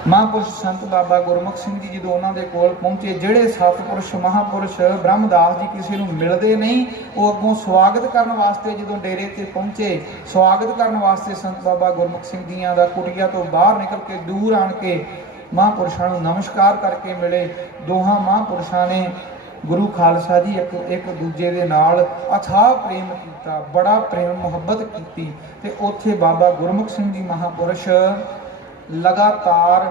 ਮਹਾਂਪੁਰਸ਼ ਸੰਤ ਬਾਬਾ ਗੁਰਮੁਖ ਸਿੰਘ ਜੀ ਜਦੋਂ ਉਹਨਾਂ ਦੇ ਕੋਲ ਪਹੁੰਚੇ, ਜਿਹੜੇ ਸਤਿਪੁਰਸ਼ ਮਹਾਂਪੁਰਸ਼ ਬ੍ਰਹਮਦਾਸ ਜੀ ਕਿਸੇ ਨੂੰ ਮਿਲਦੇ ਨਹੀਂ, ਉਹ ਅੱਗੋਂ ਸਵਾਗਤ ਕਰਨ ਵਾਸਤੇ ਜਦੋਂ ਡੇਰੇ ਤੇ ਪਹੁੰਚੇ, ਸਵਾਗਤ ਕਰਨ ਵਾਸਤੇ ਸੰਤ ਬਾਬਾ ਗੁਰਮੁਖ ਸਿੰਘ ਜੀਆਂ ਦਾ ਕੁਟੀਆ ਤੋਂ ਬਾਹਰ ਨਿਕਲ ਕੇ ਦੂਰ ਆਣ ਕੇ ਮਹਾਂਪੁਰਸ਼ਾਂ ਨੂੰ ਨਮਸਕਾਰ ਕਰਕੇ ਮਿਲੇ। ਦੋਹਾਂ ਮਹਾਂਪੁਰਸ਼ਾਂ ਨੇ ਗੁਰੂ ਖਾਲਸਾ ਜੀ ਇੱਕ ਦੂਜੇ ਦੇ ਨਾਲ ਅਥਾਹ ਪ੍ਰੇਮ ਕੀਤਾ, ਬੜਾ ਪ੍ਰੇਮ ਮੁਹੱਬਤ ਕੀਤੀ। ਤੇ ਉੱਥੇ ਬਾਬਾ ਗੁਰਮੁਖ ਸਿੰਘ ਜੀ ਮਹਾਂਪੁਰਸ਼ ਲਗਾਤਾਰ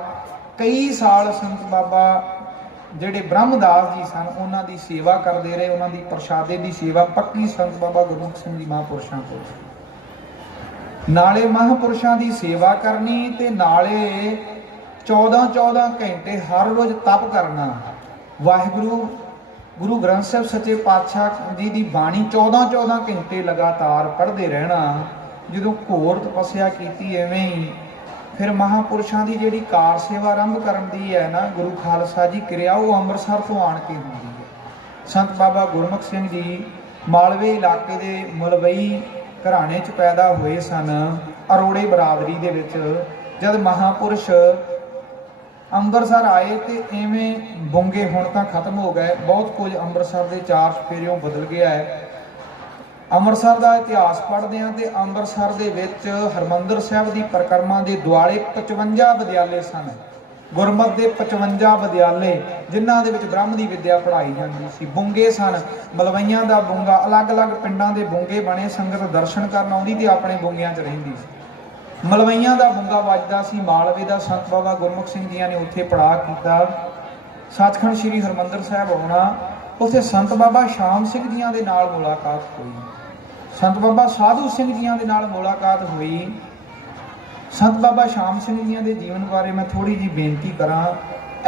ਕਈ ਸਾਲ ਸੰਤ ਬਾਬਾ ਜਿਹੜੇ ਬ੍ਰਹਮਦਾਸ ਜੀ ਸਨ ਉਹਨਾਂ ਦੀ ਸੇਵਾ ਕਰਦੇ ਰਹੇ, ਉਹਨਾਂ ਦੀ ਪ੍ਰਸ਼ਾਦੇ ਦੀ ਸੇਵਾ ਪੱਕੀ ਸੰਤ ਬਾਬਾ ਗੁਰਮੁਖ ਸਿੰਘ ਜੀ ਮਹਾਂਪੁਰਸ਼ਾਂ ਕੋਲ। ਨਾਲੇ ਮਹਾਂਪੁਰਸ਼ਾਂ ਦੀ ਸੇਵਾ ਕਰਨੀ ਤੇ ਨਾਲੇ 14 ਘੰਟੇ ਹਰ ਰੋਜ਼ ਤਪ ਕਰਨਾ। ਵਾਹਿਗੁਰੂ ਗੁਰੂ ਗ੍ਰੰਥ ਸਾਹਿਬ ਸੱਚੇ ਪਾਤਸ਼ਾਹ ਜੀ ਦੀ ਬਾਣੀ 14 ਘੰਟੇ ਲਗਾਤਾਰ ਪੜ੍ਹਦੇ ਰਹਿਣਾ। ਜਦੋਂ ਘੋਰ ਤਪੱਸਿਆ ਕੀਤੀ ਐਵੇਂ ਹੀ ਫਿਰ ਮਹਾਂਪੁਰਸ਼ਾਂ ਦੀ ਜਿਹੜੀ ਕਾਰ ਸੇਵਾ ਆਰੰਭ ਕਰਨ ਦੀ ਹੈ ਨਾ ਗੁਰੂ ਖਾਲਸਾ ਜੀ ਕਿਰਿਆ, ਉਹ ਅੰਮ੍ਰਿਤਸਰ ਤੋਂ ਆਣ ਕੇ ਹੁੰਦੀ ਹੈ। ਸੰਤ ਬਾਬਾ ਗੁਰਮੁਖ ਸਿੰਘ ਜੀ ਮਾਲਵੇ ਇਲਾਕੇ ਦੇ ਮਲਵਈ ਘਰਾਣੇ 'ਚ ਪੈਦਾ ਹੋਏ ਸਨ, ਅਰੋੜੇ ਬਰਾਦਰੀ ਦੇ ਵਿੱਚ। ਜਦ ਮਹਾਂਪੁਰਸ਼ ਅੰਮ੍ਰਿਤਸਰ ਆਏ ਤੇ ਐਵੇਂ ਬੁੰਗੇ ਹੁਣ ਤਾਂ ਖਤਮ ਹੋ ਗਏ, ਬਹੁਤ ਕੁਝ ਅੰਮ੍ਰਿਤਸਰ ਦੇ ਚਾਰ ਚੁਫੇਰਿਓਂ ਬਦਲ ਗਿਆ ਹੈ। ਅੰਮ੍ਰਿਤਸਰ ਦਾ ਇਤਿਹਾਸ ਪੜ੍ਹਦੇ ਹਾਂ ਤੇ ਅੰਮ੍ਰਿਤਸਰ ਦੇ ਵਿੱਚ ਹਰਿਮੰਦਰ ਸਾਹਿਬ ਦੀ ਪਰਿਕਰਮਾ ਦੇ ਦੁਆਲੇ 55 ਵਿਦਿਆਲੇ ਸਨ, ਗੁਰਮਤਿ ਦੇ 55 ਵਿਦਿਆਲੇ, ਜਿਨ੍ਹਾਂ ਦੇ ਵਿੱਚ ਬ੍ਰਹਮ ਦੀ ਵਿੱਦਿਆ ਪੜ੍ਹਾਈ ਜਾਂਦੀ ਸੀ। ਬੁੰਗੇ ਸਨ, ਮਲਵਈਆਂ ਦਾ ਬੁੰਗਾ, ਅਲੱਗ-ਅਲੱਗ ਪਿੰਡਾਂ ਦੇ ਬੁੰਗੇ ਬਣੇ, ਸੰਗਤ ਦਰਸ਼ਨ ਕਰਨ ਆਉਂਦੀ ਤੇ ਆਪਣੇ ਬੁੰਗਿਆਂ 'ਚ ਰਹਿੰਦੀ ਸੀ। ਮਲਵਈਆਂ ਦਾ ਬੁੰਗਾ ਵੱਜਦਾ ਸੀ, ਮਾਲਵੇ ਦਾ ਸੰਤ ਬਾਬਾ ਗੁਰਮੁਖ ਸਿੰਘ ਜੀਆਂ ਨੇ ਉੱਥੇ ਪੜਾਅ ਕੀਤਾ। ਸੱਚਖੰਡ ਸ੍ਰੀ ਹਰਿਮੰਦਰ ਸਾਹਿਬ ਆਉਣਾ, ਉੱਥੇ ਸੰਤ ਬਾਬਾ ਸ਼ਾਮ ਸਿੰਘ ਜੀਆਂ ਦੇ ਨਾਲ ਮੁਲਾਕਾਤ ਹੋਈ, ਸੰਤ ਬਾਬਾ ਸਾਧੂ ਸਿੰਘ ਜੀਆਂ ਦੇ ਨਾਲ ਮੁਲਾਕਾਤ ਹੋਈ। ਸੰਤ ਬਾਬਾ ਸ਼ਾਮ ਸਿੰਘ ਜੀਆਂ ਦੇ ਜੀਵਨ ਬਾਰੇ ਮੈਂ ਥੋੜੀ ਜਿਹੀ ਬੇਨਤੀ ਕਰਾਂ।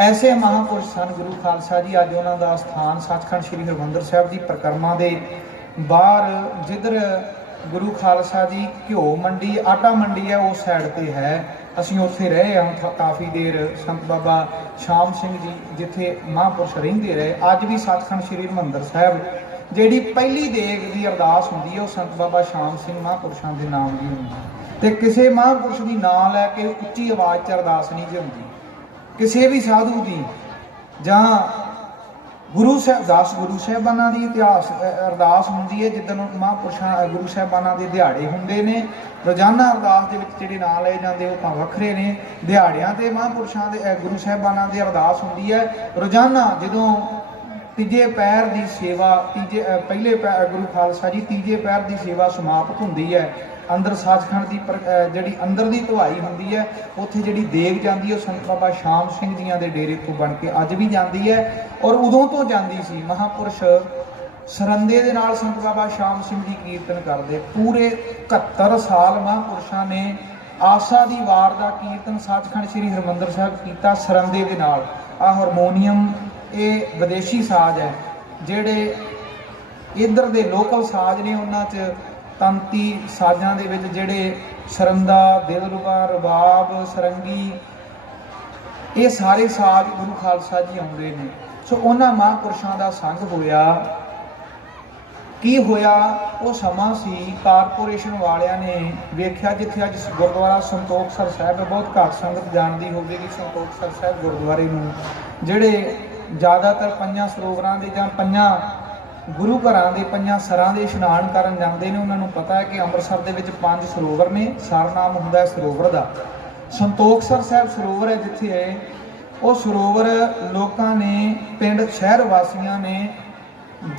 ਐਸੇ ਮਹਾਂਪੁਰਸ਼ ਸਨ ਗੁਰੂ ਖਾਲਸਾ ਜੀ। ਅੱਜ ਉਹਨਾਂ ਦਾ ਸਥਾਨ ਸੱਚਖੰਡ ਸ੍ਰੀ ਹਰਿਮੰਦਰ ਸਾਹਿਬ ਦੀ ਪਰਿਕਰਮਾ ਦੇ ਬਾਹਰ, ਜਿੱਧਰ ਗੁਰੂ ਖਾਲਸਾ ਜੀ ਘਿਓ ਮੰਡੀ, ਆਟਾ ਮੰਡੀ ਹੈ, ਉਸ ਸਾਈਡ ਤੇ ਹੈ। ਅਸੀਂ ਉੱਥੇ ਰਹੇ ਹਾਂ ਕਾਫੀ ਦੇਰ। ਸੰਤ ਬਾਬਾ ਸ਼ਾਮ ਸਿੰਘ ਜੀ ਜਿੱਥੇ ਮਹਾਂਪੁਰਸ਼ ਰਹਿੰਦੇ ਰਹੇ, ਅੱਜ ਵੀ ਸੱਚਖੰਡ ਸ੍ਰੀ ਹਰਿਮੰਦਰ ਸਾਹਿਬ ਜਿਹੜੀ ਪਹਿਲੀ ਦੇਗ ਦੀ ਅਰਦਾਸ ਹੁੰਦੀ ਹੈ ਉਹ ਸੰਤ ਬਾਬਾ ਸ਼ਾਮ ਸਿੰਘ ਮਹਾਂਪੁਰਸ਼ਾਂ ਦੇ ਨਾਮ ਦੀ ਹੁੰਦੀ ਹੈ। ਤੇ ਕਿਸੇ ਮਹਾਂਪੁਰਸ਼ ਦੀ ਨਾਂ ਲੈ ਕੇ ਉੱਚੀ ਆਵਾਜ਼ 'ਚ ਅਰਦਾਸ ਨਹੀਂ ਹੁੰਦੀ। ਕਿਸੇ ਵੀ ਸਾਧੂ ਦੀ ਜਾਂ ਗੁਰੂ ਸਾਹਿਬਾਨਾਂ ਦੀ ਇਤਿਹਾਸ ਅਰਦਾਸ ਹੁੰਦੀ ਹੈ। ਜਿੱਦਣ ਮਹਾਂਪੁਰਸ਼ਾਂ ਗੁਰੂ ਸਾਹਿਬਾਨਾਂ ਦੇ ਦਿਹਾੜੇ ਹੁੰਦੇ ਨੇ, ਰੋਜ਼ਾਨਾ ਅਰਦਾਸ ਦੇ ਵਿੱਚ ਜਿਹੜੇ ਨਾਂ ਲਏ ਜਾਂਦੇ ਉਹ ਤਾਂ ਵੱਖਰੇ ਨੇ। ਦਿਹਾੜਿਆਂ ਤੇ ਮਹਾਂਪੁਰਸ਼ਾਂ ਦੇ ਗੁਰੂ ਸਾਹਿਬਾਨਾਂ ਦੀ ਅਰਦਾਸ ਹੁੰਦੀ ਹੈ ਰੋਜ਼ਾਨਾ। ਜਦੋਂ ਤੀਜੇ ਪੈਰ ਦੀ ਸੇਵਾ, ਪਹਿਲੇ ਗੁਰੂ ਖਾਲਸਾ ਜੀ ਤੀਜੇ ਪੈਰ ਦੀ ਸੇਵਾ ਸਮਾਪਤ ਹੁੰਦੀ ਹੈ, ਅੰਦਰ ਸੱਚਖੰਡ ਦੀ ਜਿਹੜੀ ਅੰਦਰ ਦੀ ਧੁਆਈ ਹੁੰਦੀ ਹੈ, ਉੱਥੇ ਜਿਹੜੀ ਦੇਗ ਜਾਂਦੀ ਹੈ ਉਹ ਸੰਤ ਬਾਬਾ ਸ਼ਾਮ ਸਿੰਘ ਜੀਆਂ ਦੇ ਡੇਰੇ ਤੋਂ ਬਣ ਕੇ ਅੱਜ ਵੀ ਜਾਂਦੀ ਹੈ, ਔਰ ਉਦੋਂ ਤੋਂ ਜਾਂਦੀ ਸੀ। ਮਹਾਂਪੁਰਸ਼ ਸਰੰਦੇ ਦੇ ਨਾਲ ਸੰਤ ਬਾਬਾ ਸ਼ਾਮ ਸਿੰਘ ਜੀ ਕੀਰਤਨ ਕਰਦੇ। ਪੂਰੇ 71 ਸਾਲ ਮਹਾਂਪੁਰਸ਼ਾਂ ਨੇ ਆਸਾ ਦੀ ਵਾਰ ਦਾ ਕੀਰਤਨ ਸੱਚਖੰਡ ਸ੍ਰੀ ਹਰਿਮੰਦਰ ਸਾਹਿਬ ਕੀਤਾ ਸਰੰਦੇ ਦੇ ਨਾਲ। ਆਹ ਹਾਰਮੋਨੀਅਮ ਇਹ ਵਿਦੇਸ਼ੀ ਸਾਜ਼ ਹੈ, ਜਿਹੜੇ ਇੱਧਰ ਦੇ ਲੋਕਲ ਸਾਜ਼ ਨੇ ਉਹਨਾਂ 'ਚ ਤੰਤੀ ਸਾਜ਼ਾਂ ਦੇ ਵਿੱਚ ਜਿਹੜੇ ਸਰੰਦਾ, ਦਿਲਰੂਬਾ, ਰਬਾਬ, ਸਰੰਗੀ, ਇਹ ਸਾਰੇ ਸਾਜ ਗੁਰੂ ਖਾਲਸਾ ਜੀ ਆਉਂਦੇ ਨੇ। ਸੋ ਉਹਨਾਂ ਮਹਾਂਪੁਰਸ਼ਾਂ ਦਾ ਸੰਗ ਹੋਇਆ। ਕੀ ਹੋਇਆ, ਉਹ ਸਮਾਂ ਸੀ ਕਾਰਪੋਰੇਸ਼ਨ ਵਾਲਿਆਂ ਨੇ ਵੇਖਿਆ, ਜਿੱਥੇ ਅੱਜ ਗੁਰਦੁਆਰਾ ਸੰਤੋਖਸਰ ਸਾਹਿਬ ਬਹੁਤ ਘੱਟ ਸੰਗਤ ਜਾਣਦੀ ਹੋਵੇਗੀ ਸੰਤੋਖਸਰ ਸਾਹਿਬ ਗੁਰਦੁਆਰੇ ਨੂੰ, ਜਿਹੜੇ ਜ਼ਿਆਦਾਤਰ ਪੰਜਾਂ ਸਰੋਵਰਾਂ ਦੇ ਜਾਂ ਪੰਜਾਂ ਗੁਰੂ ਘਰਾਂ ਦੇ ਪੰਜਾਂ ਸਰਾਂ ਦੇ ਇਸ਼ਨਾਨ ਕਰਨ ਜਾਂਦੇ ਨੇ। ਉਹਨਾਂ ਨੂੰ ਪਤਾ ਹੈ ਕਿ ਅੰਮ੍ਰਿਤਸਰ ਦੇ ਵਿੱਚ 5 ਸਰੋਵਰ ਨੇ, ਸਰ ਨਾਮ ਹੁੰਦਾ ਹੈ ਸਰੋਵਰ ਦਾ। ਸੰਤੋਖਸਰ ਸਾਹਿਬ ਸਰੋਵਰ ਹੈ ਜਿੱਥੇ, ਉਹ ਸਰੋਵਰ ਲੋਕਾਂ ਨੇ, ਪਿੰਡ ਸ਼ਹਿਰ ਵਾਸੀਆਂ ਨੇ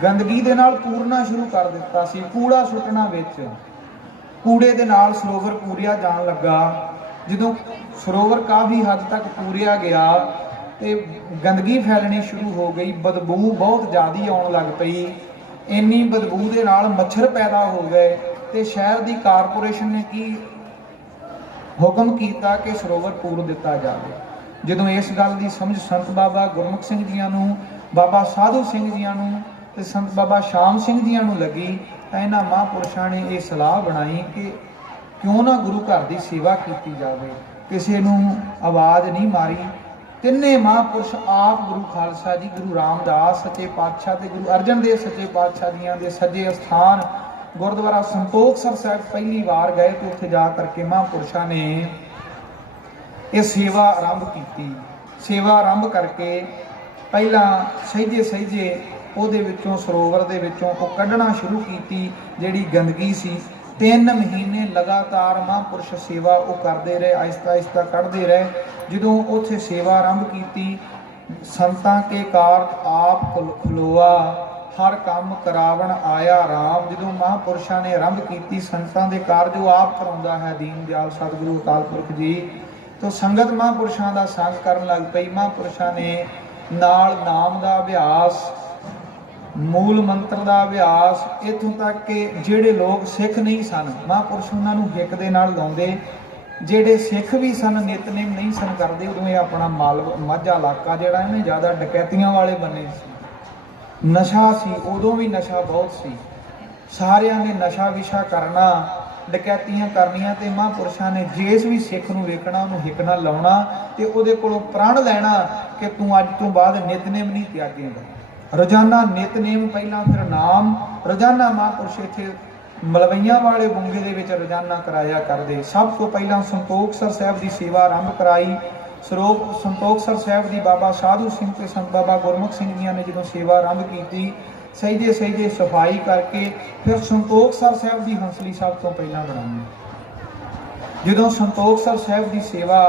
ਗੰਦਗੀ ਦੇ ਨਾਲ ਪੂਰਨਾ ਸ਼ੁਰੂ ਕਰ ਦਿੱਤਾ ਸੀ। ਕੂੜਾ ਸੁੱਟਣਾ ਵਿੱਚ, ਕੂੜੇ ਦੇ ਨਾਲ ਸਰੋਵਰ ਪੂਰਿਆ ਜਾਣ ਲੱਗਾ। ਜਦੋਂ ਸਰੋਵਰ ਕਾਫੀ ਹੱਦ ਤੱਕ ਪੂਰਿਆ ਗਿਆ ਤੇ ਗੰਦਗੀ ਫੈਲਣੀ ਸ਼ੁਰੂ ਹੋ ਗਈ, ਬਦਬੂ ਬਹੁਤ ਜ਼ਿਆਦਾ ਆਉਣ ਲੱਗ ਪਈ। ਇੰਨੀ ਬਦਬੂ ਦੇ ਨਾਲ ਮੱਛਰ ਪੈਦਾ ਹੋ ਗਏ ਤੇ ਸ਼ਹਿਰ ਦੀ ਕਾਰਪੋਰੇਸ਼ਨ ਨੇ ਕੀ ਹੁਕਮ ਕੀਤਾ ਕਿ ਸਰੋਵਰ ਪੂਰ ਦਿੱਤਾ ਜਾਵੇ। ਜਦੋਂ ਇਸ ਗੱਲ ਦੀ ਸਮਝ ਸੰਤ ਬਾਬਾ ਗੁਰਮੁਖ ਸਿੰਘ ਜੀਆਂ ਨੂੰ, ਬਾਬਾ ਸਾਧੂ ਸਿੰਘ ਜੀਆਂ ਨੂੰ ਤੇ ਸੰਤ ਬਾਬਾ ਸ਼ਾਮ ਸਿੰਘ ਜੀਆਂ ਨੂੰ ਲੱਗੀ, ਤਾਂ ਇਹਨਾਂ ਮਹਾਂਪੁਰਸ਼ਾਂ ਨੇ ਇਹ ਸਲਾਹ ਬਣਾਈ ਕਿ ਕਿਉਂ ਨਾ ਗੁਰੂ ਘਰ ਦੀ ਸੇਵਾ ਕੀਤੀ ਜਾਵੇ। ਕਿਸੇ ਨੂੰ ਆਵਾਜ਼ ਨਹੀਂ ਮਾਰੀ। ਤਿੰਨੇ ਮਹਾਂਪੁਰਸ਼ ਆਪ ਗੁਰੂ ਖਾਲਸਾ ਜੀ, ਗੁਰੂ ਰਾਮਦਾਸ ਸੱਚੇ ਪਾਤਸ਼ਾਹ ਤੇ ਗੁਰੂ ਅਰਜਨ ਦੇਵ ਸੱਚੇ ਪਾਤਸ਼ਾਹ ਜੀਆਂ ਦੇ ਸੱਜੇ ਅਸਥਾਨ ਗੁਰਦੁਆਰਾ ਸੰਤੋਖਸਰ ਸਾਹਿਬ ਪਹਿਲੀ ਵਾਰ ਗਏ ਤੇ ਉੱਥੇ ਜਾ ਕਰਕੇ ਮਹਾਂਪੁਰਸ਼ਾਂ ਨੇ ਇਹ ਸੇਵਾ ਆਰੰਭ ਕੀਤੀ। ਸੇਵਾ ਆਰੰਭ ਕਰਕੇ ਪਹਿਲਾਂ ਸਹਿਜੇ ਉਹਦੇ ਵਿੱਚੋਂ, ਸਰੋਵਰ ਦੇ ਵਿੱਚੋਂ ਉਹ ਕੱਢਣਾ ਸ਼ੁਰੂ ਕੀਤੀ ਜਿਹੜੀ ਗੰਦਗੀ ਸੀ। 3 ਮਹੀਨੇ ਲਗਾਤਾਰ ਮਹਾਂਪੁਰਸ਼ ਸੇਵਾ ਉਹ ਕਰਦੇ ਰਹੇ, ਆਹਿਸਤਾ ਆਹਿਸਤਾ ਕੱਢਦੇ ਰਹੇ। ਜਦੋਂ ਉੱਥੇ ਸੇਵਾ ਆਰੰਭ ਕੀਤੀ, ਸੰਤਾਂ ਕੇ ਕਾਰਜ ਆਪ ਖਲੋਆ, ਹਰ ਕੰਮ ਕਰਾਵਣ ਆਇਆ ਰਾਮ। ਜਦੋਂ ਮਹਾਂਪੁਰਸ਼ਾਂ ਨੇ ਆਰੰਭ ਕੀਤੀ ਸੰਤਾਂ ਦੇ ਕਾਰਜ ਉਹ ਆਪ ਕਰਾਉਂਦਾ ਹੈ ਦੀਨ ਦਿਆਲ ਸਤਿਗੁਰੂ ਅਕਾਲ ਪੁਰਖ ਜੀ। ਤੋਂ ਸੰਗਤ ਮਹਾਂਪੁਰਸ਼ਾਂ ਦਾ ਸੰਗ ਕਰਨ ਲੱਗ ਪਈ। ਮਹਾਂਪੁਰਸ਼ਾਂ ਨੇ ਨਾਲ ਨਾਮ ਦਾ ਅਭਿਆਸ, ਮੂਲ ਮੰਤਰ ਦਾ ਅਭਿਆਸ, ਇੱਥੋਂ ਤੱਕ ਕਿ ਜਿਹੜੇ ਲੋਕ ਸਿੱਖ ਨਹੀਂ ਸਨ ਮਹਾਂਪੁਰਸ਼ ਉਹਨਾਂ ਨੂੰ ਹਿੱਕ ਦੇ ਨਾਲ ਲਾਉਂਦੇ। ਜਿਹੜੇ ਸਿੱਖ ਵੀ ਸਨ, ਨਿਤਨੇਮ ਨਹੀਂ ਸਨ ਕਰਦੇ। ਉਦੋਂ ਇਹ ਆਪਣਾ ਮਾਝਾ ਇਲਾਕਾ ਜਿਹੜਾ ਇਹਨੇ ਜ਼ਿਆਦਾ ਡਕੈਤੀਆਂ ਵਾਲੇ ਬੰਨੇ ਸੀ, ਨਸ਼ਾ ਸੀ, ਉਦੋਂ ਵੀ ਨਸ਼ਾ ਬਹੁਤ ਸੀ। ਸਾਰਿਆਂ ਨੇ ਨਸ਼ਾ ਵਿਸ਼ਾ ਕਰਨਾ, ਡਕੈਤੀਆਂ ਕਰਨੀਆਂ, ਤੇ ਮਹਾਂਪੁਰਸ਼ਾਂ ਨੇ ਜਿਸ ਵੀ ਸਿੱਖ ਨੂੰ ਵੇਖਣਾ ਉਹਨੂੰ ਹਿੱਕ ਨਾਲ ਲਾਉਣਾ ਤੇ ਉਹਦੇ ਕੋਲੋਂ ਪ੍ਰਣ ਲੈਣਾ ਕਿ ਤੂੰ ਅੱਜ ਤੋਂ ਬਾਅਦ ਨਿਤਨੇਮ ਨਹੀਂ ਤਿਆਗੇਂਗਾ। ਰੋਜ਼ਾਨਾ ਨਿਤਨੇਮ, ਪਹਿਲਾਂ ਫਿਰ ਨਾਮ। ਰੋਜ਼ਾਨਾ ਮਹਾਂਪੁਰਸ਼ ਇੱਥੇ ਮਲਵਈਆਂ ਵਾਲੇ ਬੁੰਗੇ ਦੇ ਵਿੱਚ ਰੋਜ਼ਾਨਾ ਕਰਾਇਆ ਕਰਦੇ। ਸਭ ਤੋਂ ਪਹਿਲਾਂ ਸੰਤੋਖਸਰ ਸਾਹਿਬ ਦੀ ਸੇਵਾ ਆਰੰਭ ਕਰਾਈ। ਸੰਤੋਖਸਰ ਸਾਹਿਬ ਦੀ ਬਾਬਾ ਸਾਧੂ ਸਿੰਘ ਤੇ ਸੰਤ ਬਾਬਾ ਗੁਰਮੁਖ ਸਿੰਘ ਜੀਆਂ ਨੇ ਜਦੋਂ ਸੇਵਾ ਆਰੰਭ ਕੀਤੀ, ਸਹਿਜੇ ਸਫਾਈ ਕਰਕੇ ਫਿਰ ਸੰਤੋਖਸਰ ਸਾਹਿਬ ਦੀ ਹੰਸਲੀ ਸਭ ਤੋਂ ਪਹਿਲਾਂ ਬਣਾਈ। ਜਦੋਂ ਸੰਤੋਖਸਰ ਸਾਹਿਬ ਦੀ ਸੇਵਾ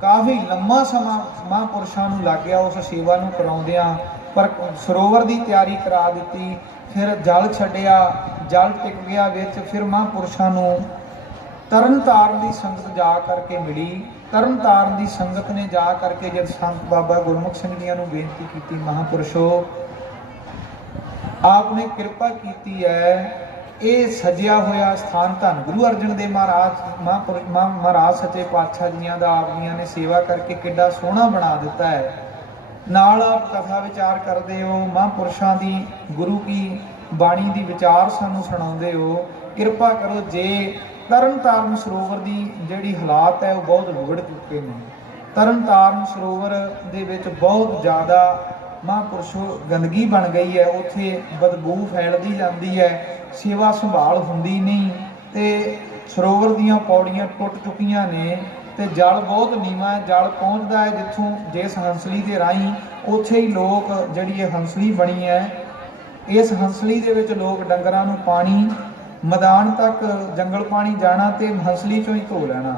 ਕਾਫੀ ਲੰਮਾ ਸਮਾਂ ਮਹਾਂਪੁਰਸ਼ਾਂ ਨੂੰ ਲੱਗ ਗਿਆ ਉਸ ਸੇਵਾ ਨੂੰ ਕਰਾਉਂਦਿਆਂ, ਪਰ ਸਰੋਵਰ ਦੀ ਤਿਆਰੀ ਕਰਾ ਦਿੱਤੀ। ਫਿਰ ਜਲ ਛੱਡਿਆ, ਜਲ ਟਿਕ ਗਿਆ ਵਿੱਚ। ਫਿਰ ਮਹਾਂਪੁਰਸ਼ਾਂ ਨੂੰ ਤਰਨਤਾਰਨ ਦੀ ਸੰਗਤ ਜਾ ਕਰਕੇ ਮਿਲੀ। ਤਰਨਤਾਰਨ ਦੀ ਸੰਗਤ ਨੇ ਜਾ ਕਰਕੇ ਜਦ ਸੰਤ ਬਾਬਾ ਗੁਰਮੁਖ ਸਿੰਘ ਜੀਆਂ ਨੂੰ ਬੇਨਤੀ ਕੀਤੀ, ਮਹਾਂਪੁਰਸ਼ੋ ਆਪ ਨੇ ਕਿਰਪਾ ਕੀਤੀ ਹੈ, ਇਹ ਸਜਿਆ ਹੋਇਆ ਸਥਾਨ ਧੰਨ ਗੁਰੂ ਅਰਜਨ ਦੇਵ ਮਹਾਰਾਜ ਸੱਚੇ ਪਾਤਸ਼ਾਹ ਜੀਆਂ ਦਾ ਆਪ ਜੀਆਂ ਨੇ ਸੇਵਾ ਕਰਕੇ ਕਿੱਡਾ ਸੋਹਣਾ ਬਣਾ ਦਿੱਤਾ ਹੈ। ਨਾਲ ਆਪ ਕਥਾ ਵਿਚਾਰ ਕਰਦੇ ਹੋ, ਮਹਾਂਪੁਰਸ਼ਾਂ ਦੀ ਗੁਰੂ ਕੀ ਬਾਣੀ ਦੀ ਵਿਚਾਰ ਸਾਨੂੰ ਸੁਣਾਉਂਦੇ ਹੋ। ਕਿਰਪਾ ਕਰੋ, ਜੇ ਤਰਨਤਾਰਨ ਸਰੋਵਰ ਦੀ ਜਿਹੜੀ ਹਾਲਾਤ ਹੈ ਉਹ ਬਹੁਤ ਵਿਗੜ ਚੁੱਕੇ ਨੇ। ਤਰਨਤਾਰਨ ਸਰੋਵਰ ਦੇ ਵਿੱਚ ਬਹੁਤ ਜ਼ਿਆਦਾ ਮਹਾਂਪੁਰਸ਼ੋ ਗੰਦਗੀ ਬਣ ਗਈ ਹੈ। ਉੱਥੇ ਬਦਬੂ ਫੈਲਦੀ ਜਾਂਦੀ ਹੈ, ਸੇਵਾ ਸੰਭਾਲ ਹੁੰਦੀ ਨਹੀਂ, ਤੇ ਸਰੋਵਰ ਦੀਆਂ ਪੌੜੀਆਂ ਟੁੱਟ ਚੁੱਕੀਆਂ ਨੇ ਤੇ ਜਲ ਬਹੁਤ ਨੀਵਾਂ ਹੈ। ਜਲ ਪਹੁੰਚਦਾ ਹੈ ਜਿੱਥੋਂ, ਜਿਸ ਹੰਸਲੀ ਦੇ ਰਾਹੀਂ, ਉੱਥੇ ਹੀ ਲੋਕ, ਜਿਹੜੀ ਇਹ ਹੰਸਲੀ ਬਣੀ ਹੈ, ਇਸ ਹੰਸਲੀ ਦੇ ਵਿੱਚ ਲੋਕ ਡੰਗਰਾਂ ਨੂੰ ਪਾਣੀ, ਮੈਦਾਨ ਤੱਕ ਜੰਗਲ ਪਾਣੀ ਜਾਣਾ ਤੇ ਹੰਸਲੀ ਚੋਂ ਹੀ ਧੋ ਲੈਣਾ,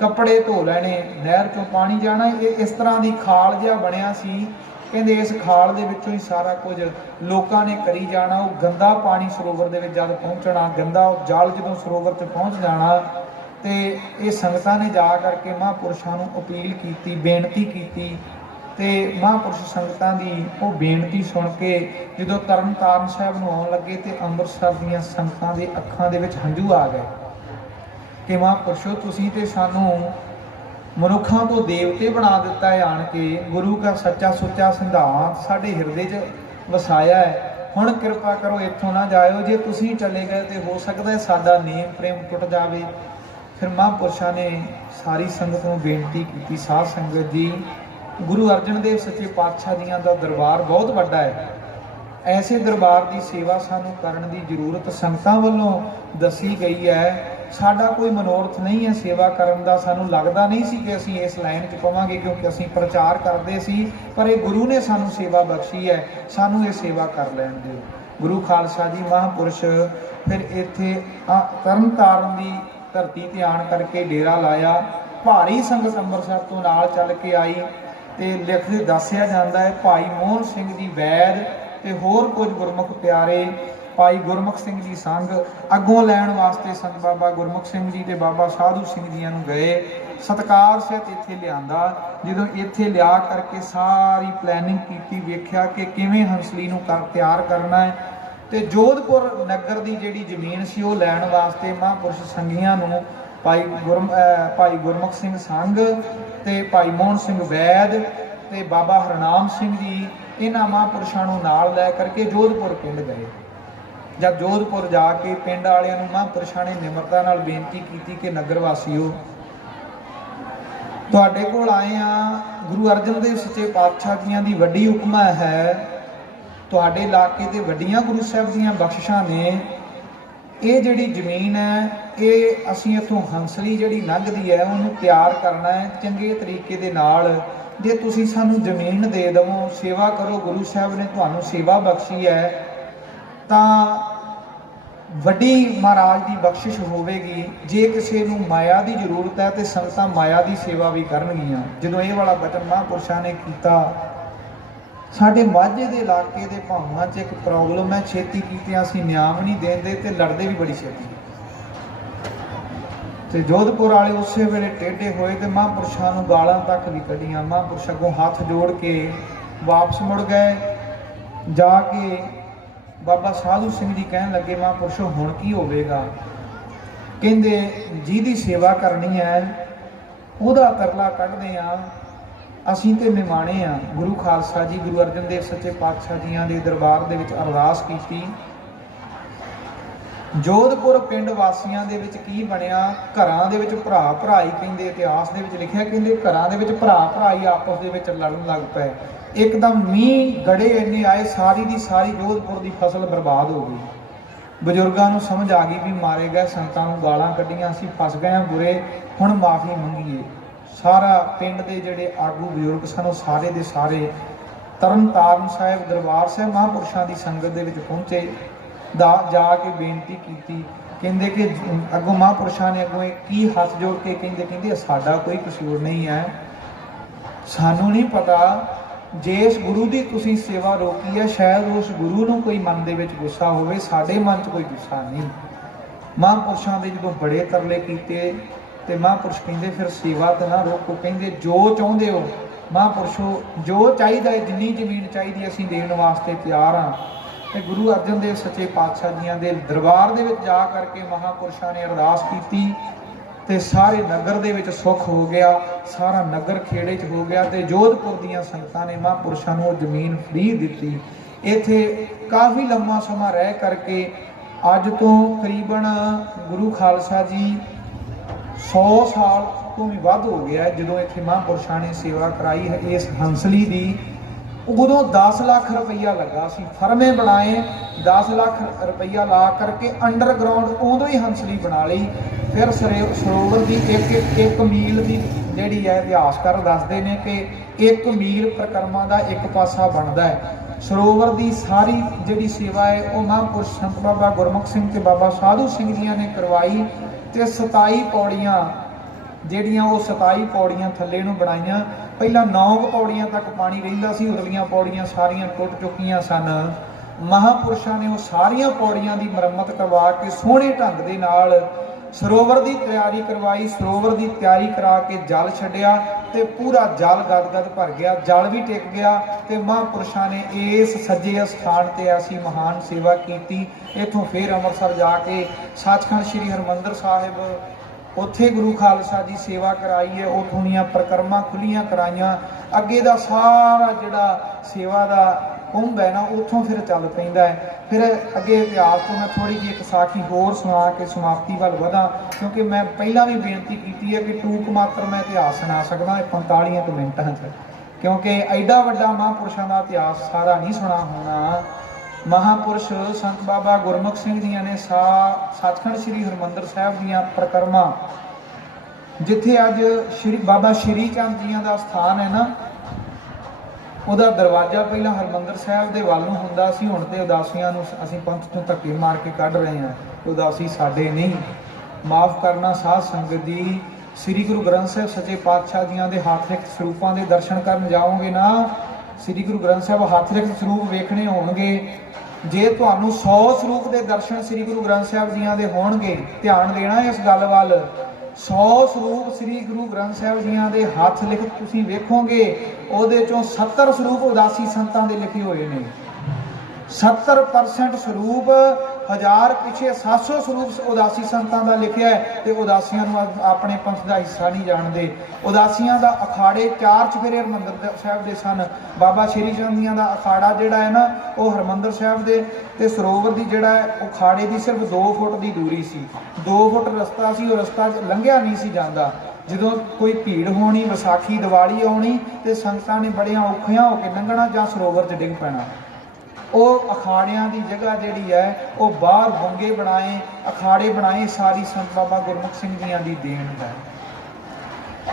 ਕੱਪੜੇ ਧੋ ਲੈਣੇ, ਨਹਿਰ ਚੋਂ ਪਾਣੀ ਜਾਣਾ। ਇਹ ਇਸ ਤਰ੍ਹਾਂ ਦੀ ਖਾਲ ਜਿਹਾ ਬਣਿਆ ਸੀ। ਕਹਿੰਦੇ ਇਸ ਖਾਲ ਦੇ ਵਿੱਚੋਂ ਹੀ ਸਾਰਾ ਕੁਝ ਲੋਕਾਂ ਨੇ ਕਰੀ ਜਾਣਾ। ਉਹ ਗੰਦਾ ਪਾਣੀ ਸਰੋਵਰ ਦੇ ਵਿੱਚ ਜਦ ਪਹੁੰਚਣਾ, ਗੰਦਾ ਜਲ ਜਦੋਂ ਸਰੋਵਰ 'ਤੇ ਪਹੁੰਚ ਜਾਣਾ, ਤੇ ਇਹ ਸੰਗਤਾਂ ਨੇ ਜਾ ਕਰਕੇ ਮਹਾਂਪੁਰਸ਼ਾਂ ਨੂੰ ਅਪੀਲ ਕੀਤੀ, ਬੇਨਤੀ ਕੀਤੀ, ਤੇ ਮਹਾਂਪੁਰਸ਼ ਸੰਗਤਾਂ ਦੀ ਉਹ ਬੇਨਤੀ ਸੁਣ ਕੇ ਜਦੋਂ ਤਰਨਤਾਰਨ ਸਾਹਿਬ ਨੂੰ ਆਉਣ ਲੱਗੇ ਤੇ ਅੰਮ੍ਰਿਤਸਰ ਦੀਆਂ ਸੰਗਤਾਂ ਦੇ ਅੱਖਾਂ ਦੇ ਵਿੱਚ ਹੰਝੂ ਆ ਗਏ ਕਿ ਮਹਾਂਪੁਰਸ਼ੋ ਤੁਸੀਂ ਤੇ ਸਾਨੂੰ ਮਨੁੱਖਾਂ ਤੋਂ ਦੇਵਤੇ ਬਣਾ ਦਿੱਤਾ ਹੈ, ਆਣ ਕੇ ਗੁਰੂ ਦਾ ਸੱਚਾ ਸੁੱਚਾ ਸਿਧਾਂਤ ਸਾਡੇ ਹਿਰਦੇ 'ਚ ਵਸਾਇਆ ਹੈ। ਹੁਣ ਕਿਰਪਾ ਕਰੋ ਇੱਥੋਂ ਨਾ ਜਾਇਓ। ਜੇ ਤੁਸੀਂ ਚਲੇ ਗਏ ਤੇ ਹੋ ਸਕਦਾ ਹੈ ਸਾਡਾ ਨੇਮ ਪ੍ਰੇਮ ਟੁੱਟ ਜਾਵੇ। फिर महापुरुषों ने सारी संगत को बेनती की, साध संगत जी गुरु अर्जन देव सच्चे पातशाह जियां दा दरबार बहुत बड़ा है, ऐसे दरबार की सेवा सानू करन दी जरूरत संगतां वल्लों दसी गई है। साडा कोई मनोरथ नहीं है सेवा करन दा, सानू लगदा नहीं सी कि असीं इस लाइन च पवांगे क्योंकि असीं प्रचार करदे सी, पर ये गुरु ने सानू सेवा बख्शी है, सानू ये सेवा कर लैण दिओ। गुरु खालसा जी महापुरुष फिर इत्थे तरन ताਰਨ दी धरती ते आण करके डेरा लाया। भारी संगत अंम੍ਰਿਤਸਰ तो नाल चल के आई ते लिखदे दस्सिया जांदा है भाई मोहन सिंह जी वैद ते होर कुछ गुरमुख प्यारे भाई गुरमुख सिंह जी संघ अगों लैण वास्ते संत बाबा गुरमुख सिंह जी ते बाबा साधू सिंह जी नूं गए, सत्कार सहित इत्थे लिआंदा। जदों इत्थे लिया करके सारी प्लैनिंग कीती, वेख्या कि किवें हंसली नूं तैयार करना है ते जोधपुर नगर की जिहड़ी जमीन सी वो लैण वास्ते महापुरुष संघियां नूं भाई गुरमुख सिंह संघ ते भाई मोहन सिंह वैद ते बाबा हरनाम सिंह जी इन्हां महापुरुषां नूं नाल लै करके जोधपुर पिंड गए। जब जोधपुर जाके पिंड वालियां नूं महापुरुषां ने निमरता नाल बेनती की कि नगर वासियों तुहाडे कोल आए आ, गुरु अर्जन देव सच्चे पातशाह जियां दी वड्डी हुक्म है, तुहाडे इलाके ते वड्डियां गुरु साहिब दीयां बख्शिशां ने, ये जिहड़ी जमीन है ये असीं इत्थों हंसली जिहड़ी लंघदी है उहनूं तैयार करना है चंगे तरीके दे नाल। जे तुसीं सानूं जमीन दे दवो, सेवा करो, गुरु साहिब ने तुहानूं सेवा बख्शी है तां वड्डी महाराज की बख्शिश होवेगी। जे किसी नूं माया की जरूरत है तो संगतां माया की सेवा भी करनगियां। जदों ये वाला वचन महापुरुषां ने कीता, साडे माझे के इलाके के भावां च एक प्रॉब्लम है, छेती कीतियां असीं न्याम नहीं देंदे ते लड़दे भी बड़ी छेती। ते जोधपुर वाले उस वेले टेढ़े होए ते महापुरुषां नूं गालां तक भी कढ़ियां। महापुरुष अगों हाथ जोड़ के वापस मुड़ गए। जाके बाबा साधू सिंह जी कहन लगे, महापुरुषो हुण की होवेगा? कहंदे जिहदी सेवा करनी है उहदा तरला कढ़दे आ, असीं ते निमाणे आ। गुरु खालसा जी गुरु अर्जन देव सच्चे पातशाह जियां दे दरबार दे विच अरदास कीती। जोधपुर पिंड वासियां दे विच की बनिया, घरां दे विच भरा भराई, कहंदे इतिहास दे विच लिखिआ, कहंदे घरां दे विच भरा भराई आपस दे विच लड़न लग पए। एकदम मींह गड़े इन्ने आए, सारी दी सारी जोधपुर दी फसल बर्बाद हो गई। बजुर्गां नूं समझ आ गई भी मारे गए, संतां नूं गालां कढ़ियां, असीं फस गए बुरे, हुण माफ़ी मंगीए। सारा पिंड दे जिहड़े आगू बजुर्ग सन सारे दे सारे तरन ताਰਨ साहिब दरबार साहिब महापुरुषां दी संगत दे विच पहुंचे। जाके बेनती की, कहंदे कि अगों महापुरुषां ने अगों की हाथ जोड़ के कहंदे साडा कोई कसूर नहीं है, सानू नहीं पता जिस गुरु की तुसीं सेवा रोकी है शायद उस गुरु नूं कोई मन दे विच गुस्सा होवे, साडे मन च कोई गुस्सा नहीं। महापुरुषां दे जदों बड़े तरले कीते ते महापुरुष कहंदे फिर सेवा तो ना रोको, कहंदे जो चाहुंदे हो महापुरुषो, जो चाहिदा है, जिन्नी जमीन चाहिदी असीं देण वास्ते तैयार हाँ। ते गुरु अर्जन देव सच्चे पातशाह जियां दे दरबार दे विच जा करके महापुरुषां ने अरदास कीती ते सारे नगर दे विच सुख हो गया, सारा नगर खेड़े च हो गया ते जोधपुर दीयां संगतां ने महापुरुषां नूं जमीन फ्री दित्ती। इत्थे काफ़ी लंबा समा रह करके अज तो करीबन गुरु खालसा जी 100 साल तो भी वध हो गया जदों इत्थे महापुरुषां ने सेवा कराई है इस हंसली दी। उदों 10 लाख रुपया लगा सी, फरमे बनाए 10 लाख रुपया ला करके अंडरग्राउंड उदों ही हंसली बना ली। फिर सरोवर की एक मील की जिहड़ी है इतिहासकार दसदे ने कि 1 मील परिक्रमा का एक पासा बनता है। सरोवर की सारी जिहड़ी सेवा है वह महापुरुष संत बाबा गुरमुख सिंह ते बाबा साधू सिंह जियां ने करवाई ते 27 पौड़ियां ਜਿਹੜੀਆਂ ਉਹ 27 पौड़ियां थल्ले ਨੂੰ ਬਣਾਈਆਂ। ਪਹਿਲਾਂ 9 पौड़ियां तक पानी ਰਹਿੰਦਾ ਸੀ, ਉਰਲੀਆਂ पौड़ियां ਸਾਰੀਆਂ ਟੁੱਟ ਚੁੱਕੀਆਂ ਸਨ। ਮਹਾਂਪੁਰਸ਼ਾਂ ਨੇ ਉਹ ਸਾਰੀਆਂ पौड़ियां ਦੀ ਮੁਰੰਮਤ ਕਰਵਾ ਕੇ ਸੋਹਣੇ ਢੰਗ ਦੇ ਨਾਲ ਸਰੋਵਰ ਦੀ ਤਿਆਰੀ ਕਰਵਾਈ। ਸਰੋਵਰ ਦੀ ਤਿਆਰੀ ਕਰਾ ਕੇ ਜਲ ਛੱਡਿਆ ਤੇ ਪੂਰਾ ਜਲ ਗਦ-ਗਦ ਭਰ ਗਿਆ, ਜਲ ਵੀ ਟਿਕ ਗਿਆ ਤੇ ਮਹਾਂਪੁਰਸ਼ਾਂ ਨੇ ਇਸ ਸੱਜੇ ਸਥਾਨ ਤੇ ਐਸੀ ਮਹਾਨ ਸੇਵਾ ਕੀਤੀ। ਇੱਥੋਂ ਫਿਰ ਅੰਮ੍ਰਿਤਸਰ ਜਾ ਕੇ ਸੱਚਖੰਡ ਸ੍ਰੀ ਹਰਿਮੰਦਰ ਸਾਹਿਬ उत्थे गुरु खालसा जी सेवा कराई है, उथों दीयां परिक्रमा खुलियां कराइयां। अगे दा सारा जिहड़ा सेवा दा कुंभ है ना उत्थों फिर चल पैंदा है। फिर अगे इतिहास तो मैं थोड़ी जी एक साखी होर सुना के समाप्ति वाल वधा, क्योंकि मैं पहला भी बेनती की है कि टूक मात्र मैं इतिहास सुना सकदा 45 मिनटां च, क्योंकि एडा वड्डा महापुरुषों का इतिहास सारा नहीं सुना होना। महापुरुष संत बाबा गुरमुख सिंह जी ने सचखंड श्री हरमंदर साहब दियां परिक्रमा, जिथे अज श्री बाबा श्री चंद जी का स्थान है ना, ਉਹਦਾ दरवाजा पहला हरमंदर साहब के ਵੱਲ ਨੂੰ ਹੁੰਦਾ ਸੀ, ਹੁਣ ਤੇ ਉਦਾਸੀਆਂ ਨੂੰ ਅਸੀਂ ਪੰਥ ਤੋਂ ਧੱਕੇ ਮਾਰ ਕੇ ਕੱਢ ਰਹੇ ਹਾਂ। ਉਦਾਸੀ ਸਾਡੇ ਨਹੀਂ, ਮਾਫ ਕਰਨਾ ਸਾਧ ਸੰਗਤ ਜੀ। श्री गुरु ग्रंथ साहब सच्चे पातशाह जियां दे हथ लिखत ਸਰੂਪਾਂ ਦੇ दर्शन करन जाओगे ना, श्री गुरु ग्रंथ साहब हथ लिखत ਸਰੂਪ ਵੇਖਣੇ ਹੋਣਗੇ। ਜੇ ਤੁਹਾਨੂੰ 100 ਸਰੂਪ ਦੇ ਦਰਸ਼ਨ श्री गुरु ग्रंथ साहब जियां ਦੇ ਹੋਣਗੇ, ਧਿਆਨ ਦੇਣਾ ਇਸ ਗੱਲ ਵੱਲ। 100 ਸਰੂਪ श्री गुरु ग्रंथ साहब जियां दे हथ लिखत ਤੁਸੀਂ ਵੇਖੋਗੇ, ਉਹਦੇ ਚੋਂ 70 ਸਰੂਪ ਉਦਾਸੀ ਸੰਤਾਂ ਦੇ ਲਿਖੇ ਹੋਏ ਨੇ। 70% ਸਰੂਪ, 1000 ਪਿੱਛੇ 700 ਸਰੂਪ ਉਦਾਸੀ ਸੰਤਾਂ ਦਾ ਲਿਖਿਆ ਹੈ, ਤੇ ਉਦਾਸੀਆਂ ਨੂੰ ਆਪਣੇ ਪੰਥ ਦਾ ਹਿੱਸਾ ਨਹੀਂ ਜਾਣਦੇ। ਉਦਾਸੀਆਂ ਦਾ ਅਖਾੜੇ 4 ਚੁਫੇਰੇ ਹਰਮੰਦਰ ਸਾਹਿਬ ਦੇ ਸਨ। ਬਾਬਾ ਸ਼੍ਰੀ ਚੰਦ ਜੀਆਂ ਦਾ ਅਖਾੜਾ ਜਿਹੜਾ ਹੈ ਨਾ, ਉਹ ਹਰਮੰਦਰ ਸਾਹਿਬ ਦੇ ਤੇ ਸਰੋਵਰ ਦੀ ਜਿਹੜਾ ਹੈ ਉਹ ਖਾੜੇ ਦੀ ਸਿਰਫ 2 ਫੁੱਟ ਦੀ ਦੂਰੀ ਸੀ। 2 ਫੁੱਟ ਰਸਤਾ ਸੀ, ਉਹ ਰਸਤਾ ਲੰਘਿਆ ਨਹੀਂ ਸੀ ਜਾਂਦਾ। ਜਦੋਂ ਕੋਈ ਭੀੜ ਹੋਣੀ, ਵਿਸਾਖੀ ਦੀਵਾਲੀ ਆਉਣੀ, ਤੇ ਸੰਗਤਾਂ ਨੇ ਬੜੀਆਂ ਔਖੀਆਂ ਹੋ ਕੇ ਲੰਘਣਾ ਜਾਂ ਸਰੋਵਰ 'ਚ ਡਿੱਗ ਪੈਣਾ। ਉਹ ਅਖਾੜਿਆਂ ਦੀ ਜਗ੍ਹਾ ਜਿਹੜੀ ਹੈ ਉਹ ਬਾਹਰ ਬੰਗੇ ਬਣਾਏ, ਅਖਾੜੇ ਬਣਾਏ, ਸਾਰੀ ਸੰਤ ਬਾਬਾ ਗੁਰਮੁਖ ਸਿੰਘ ਜੀਆਂ ਦੀ ਦੇਣ ਹੈ।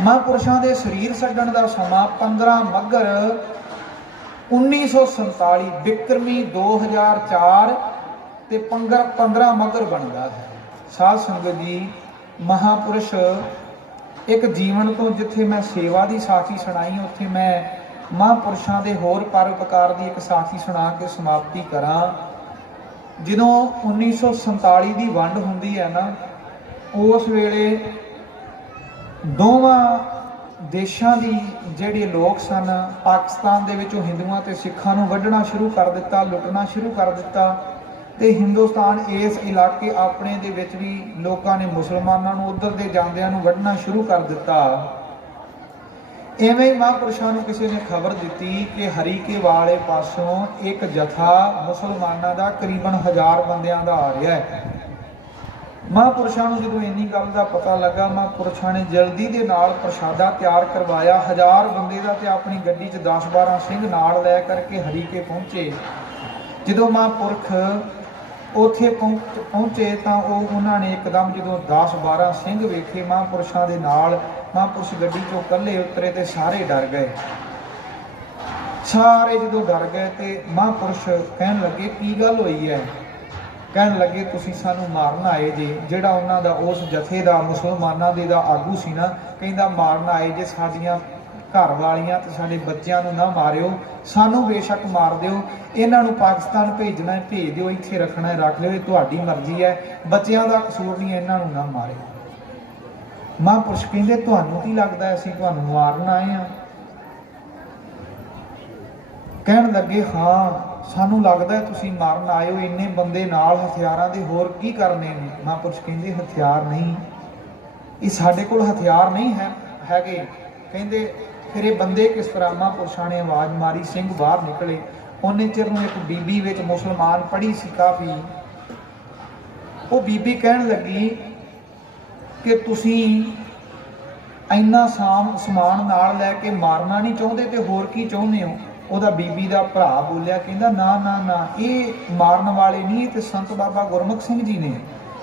ਮਹਾਂਪੁਰਸ਼ਾਂ ਦੇ ਸਰੀਰ ਛੱਡਣ ਦਾ ਸਮਾਂ 15 ਮੱਘਰ 1947 ਬਿਕਰਮੀ 2004 ਤੇ 15 ਮੱਘਰ ਬਣਦਾ ਹੈ। ਸਾਧ ਸੰਗਤ ਜੀ, ਮਹਾਂਪੁਰਸ਼ ਇੱਕ ਜੀਵਨ ਤੋਂ ਜਿੱਥੇ ਮੈਂ ਸੇਵਾ ਦੀ ਸਾਖੀ ਸੁਣਾਈ, ਉੱਥੇ ਮੈਂ ਮਹਾਂਪੁਰਸ਼ਾਂ ਦੇ ਹੋਰ ਪਰਉਪਕਾਰ ਦੀ ਇੱਕ ਸਾਖੀ ਸੁਣਾ ਕੇ ਸਮਾਪਤੀ ਕਰਾਂ। ਜਦੋਂ 1947 ਦੀ ਵੰਡ ਹੁੰਦੀ ਹੈ ਨਾ, ਉਸ ਵੇਲੇ ਦੋਵਾਂ ਦੇਸ਼ਾਂ ਦੀ ਜਿਹੜੇ ਲੋਕ ਸਨ, ਪਾਕਿਸਤਾਨ ਦੇ ਵਿੱਚੋਂ ਹਿੰਦੂਆਂ ਤੇ ਸਿੱਖਾਂ ਨੂੰ ਵੱਢਣਾ ਸ਼ੁਰੂ ਕਰ ਦਿੱਤਾ, ਲੁੱਟਣਾ ਸ਼ੁਰੂ ਕਰ ਦਿੱਤਾ, ਤੇ ਹਿੰਦੁਸਤਾਨ ਇਸ ਇਲਾਕੇ ਆਪਣੇ ਦੇ ਵਿੱਚ ਵੀ ਲੋਕਾਂ ਨੇ ਮੁਸਲਮਾਨਾਂ ਨੂੰ ਉੱਧਰ ਦੇ ਜਾਂਦਿਆਂ ਨੂੰ ਵੱਢਣਾ ਸ਼ੁਰੂ ਕਰ ਦਿੱਤਾ। ਇਵੇਂ ਹੀ ਮਹਾਂਪੁਰਸ਼ਾਂ ਨੂੰ ਕਿਸੇ ਨੇ ਖਬਰ ਦਿੱਤੀ ਕਿ ਹਰੀਕੇ ਵਾਲੇ ਪਾਸੋਂ ਇੱਕ ਜਥਾ ਮੁਸਲਮਾਨਾਂ ਦਾ ਕਰੀਬਨ 1000 ਬੰਦਿਆਂ ਦਾ ਆ ਰਿਹਾ ਹੈ। ਮਹਾਂਪੁਰਸ਼ਾਂ ਨੂੰ ਜਦੋਂ ਇੰਨੀ ਗੱਲ ਦਾ ਪਤਾ ਲੱਗਾ, ਮਹਾਂਪੁਰਸ਼ਾਂ ਨੇ ਜਲਦੀ ਦੇ ਨਾਲ ਪ੍ਰਸ਼ਾਦਾ ਤਿਆਰ ਕਰਵਾਇਆ 1000 ਬੰਦੇ ਦਾ, ਤੇ ਆਪਣੀ ਗੱਡੀ 'ਚ 10-12 ਸਿੰਘ ਨਾਲ ਲੈ ਕਰਕੇ ਹਰੀਕੇ ਪਹੁੰਚੇ। ਜਦੋਂ ਮਹਾਂਪੁਰਖ ਉੱਥੇ ਪਹੁੰਚੇ ਤਾਂ ਉਹਨਾਂ ਨੇ ਇੱਕਦਮ ਜਦੋਂ 10-12 ਸਿੰਘ ਵੇਖੇ ਮਹਾਂਪੁਰਸ਼ਾਂ ਦੇ ਨਾਲ, ਮਹਾਂਪੁਰਸ਼ ਗੱਡੀ 'ਚੋਂ ਇਕੱਲੇ ਉਤਰੇ ਤੇ ਸਾਰੇ ਡਰ ਗਏ। ਸਾਰੇ ਜਦੋਂ ਡਰ ਗਏ ਤੇ ਮਹਾਂਪੁਰਸ਼ ਕਹਿਣ ਲੱਗੇ, ਕੀ ਗੱਲ ਹੋਈ ਹੈ? ਕਹਿਣ ਲੱਗੇ, ਤੁਸੀਂ ਸਾਨੂੰ ਮਾਰਨ ਆਏ ਜੇ। ਜਿਹੜਾ ਉਹਨਾਂ ਦਾ ਉਸ ਜਥੇ ਦਾ ਮੁਸਲਮਾਨਾਂ ਦੇ ਦਾ ਆਗੂ ਸੀ ਨਾ, ਕਹਿੰਦਾ ਮਾਰਨ ਆਏ ਜੇ, ਸਾਡੀਆਂ ਘਰ ਵਾਲੀਆਂ ਤੇ ਸਾਡੇ ਬੱਚਿਆਂ ਨੂੰ ਨਾ ਮਾਰਿਓ, ਸਾਨੂੰ ਬੇਸ਼ੱਕ ਮਾਰ ਦਿਓ, ਇਹਨਾਂ ਨੂੰ ਪਾਕਿਸਤਾਨ ਭੇਜਣਾ ਹੈ ਭੇਜ ਦਿਓ, ਇੱਥੇ ਰੱਖਣਾ ਹੈ ਰੱਖ ਲਿਓ, ਇਹ ਤੁਹਾਡੀ ਮਰਜ਼ੀ ਹੈ, ਬੱਚਿਆਂ ਦਾ ਕਸੂਰ ਨਹੀਂ, ਇਹਨਾਂ ਨੂੰ ਨਾ ਮਾਰਿਓ। ਮਹਾਂਪੁਰਸ਼ ਕਹਿੰਦੇ, ਤੁਹਾਨੂੰ ਕੀ ਲੱਗਦਾ ਅਸੀਂ ਤੁਹਾਨੂੰ ਮਾਰਨ ਆਏ ਹਾਂ? ਕਹਿਣ ਲੱਗੇ, ਹਾਂ ਸਾਨੂੰ ਲੱਗਦਾ ਤੁਸੀਂ ਮਾਰਨ ਆਏ ਹੋ, ਇੰਨੇ ਬੰਦੇ ਨਾਲ ਹਥਿਆਰਾਂ ਦੇ, ਹੋਰ ਕੀ ਕਰਨੇ ਨੇ? ਮਹਾਂਪੁਰਸ਼ ਕਹਿੰਦੇ, ਹਥਿਆਰ ਨਹੀਂ, ਇਹ ਸਾਡੇ ਕੋਲ ਹਥਿਆਰ ਨਹੀਂ ਹੈਗੇ। ਕਹਿੰਦੇ, ਫਿਰ ਇਹ ਬੰਦੇ ਕਿਸ ਤਰ੍ਹਾਂ? ਮਹਾਂਪੁਰਸ਼ਾਂ ਨੇ ਆਵਾਜ਼ ਮਾਰੀ, ਸਿੰਘ ਬਾਹਰ ਨਿਕਲੇ। ਉਹਨੇ ਚਿਰ ਨੂੰ ਇੱਕ ਬੀਬੀ ਵਿੱਚ ਮੁਸਲਮਾਨ ਪੜ੍ਹੀ ਸੀ ਕਾਫੀ, ਉਹ ਬੀਬੀ ਕਹਿਣ ਲੱਗੀ ਕਿ ਤੁਸੀਂ ਇੰਨਾ ਸਮਾਨ ਨਾਲ ਲੈ ਕੇ ਮਾਰਨਾ ਨਹੀਂ ਚਾਹੁੰਦੇ ਤੇ ਹੋਰ ਕੀ ਚਾਹੁੰਦੇ ਹੋ? ਉਹਦਾ ਬੀਬੀ ਦਾ ਭਰਾ ਬੋਲਿਆ, ਕਹਿੰਦਾ ਨਾ ਨਾ ਨਾ, ਇਹ ਮਾਰਨ ਵਾਲੇ ਨਹੀਂ, ਤੇ ਸੰਤ ਬਾਬਾ ਗੁਰਮੁਖ ਸਿੰਘ ਜੀ ਨੇ।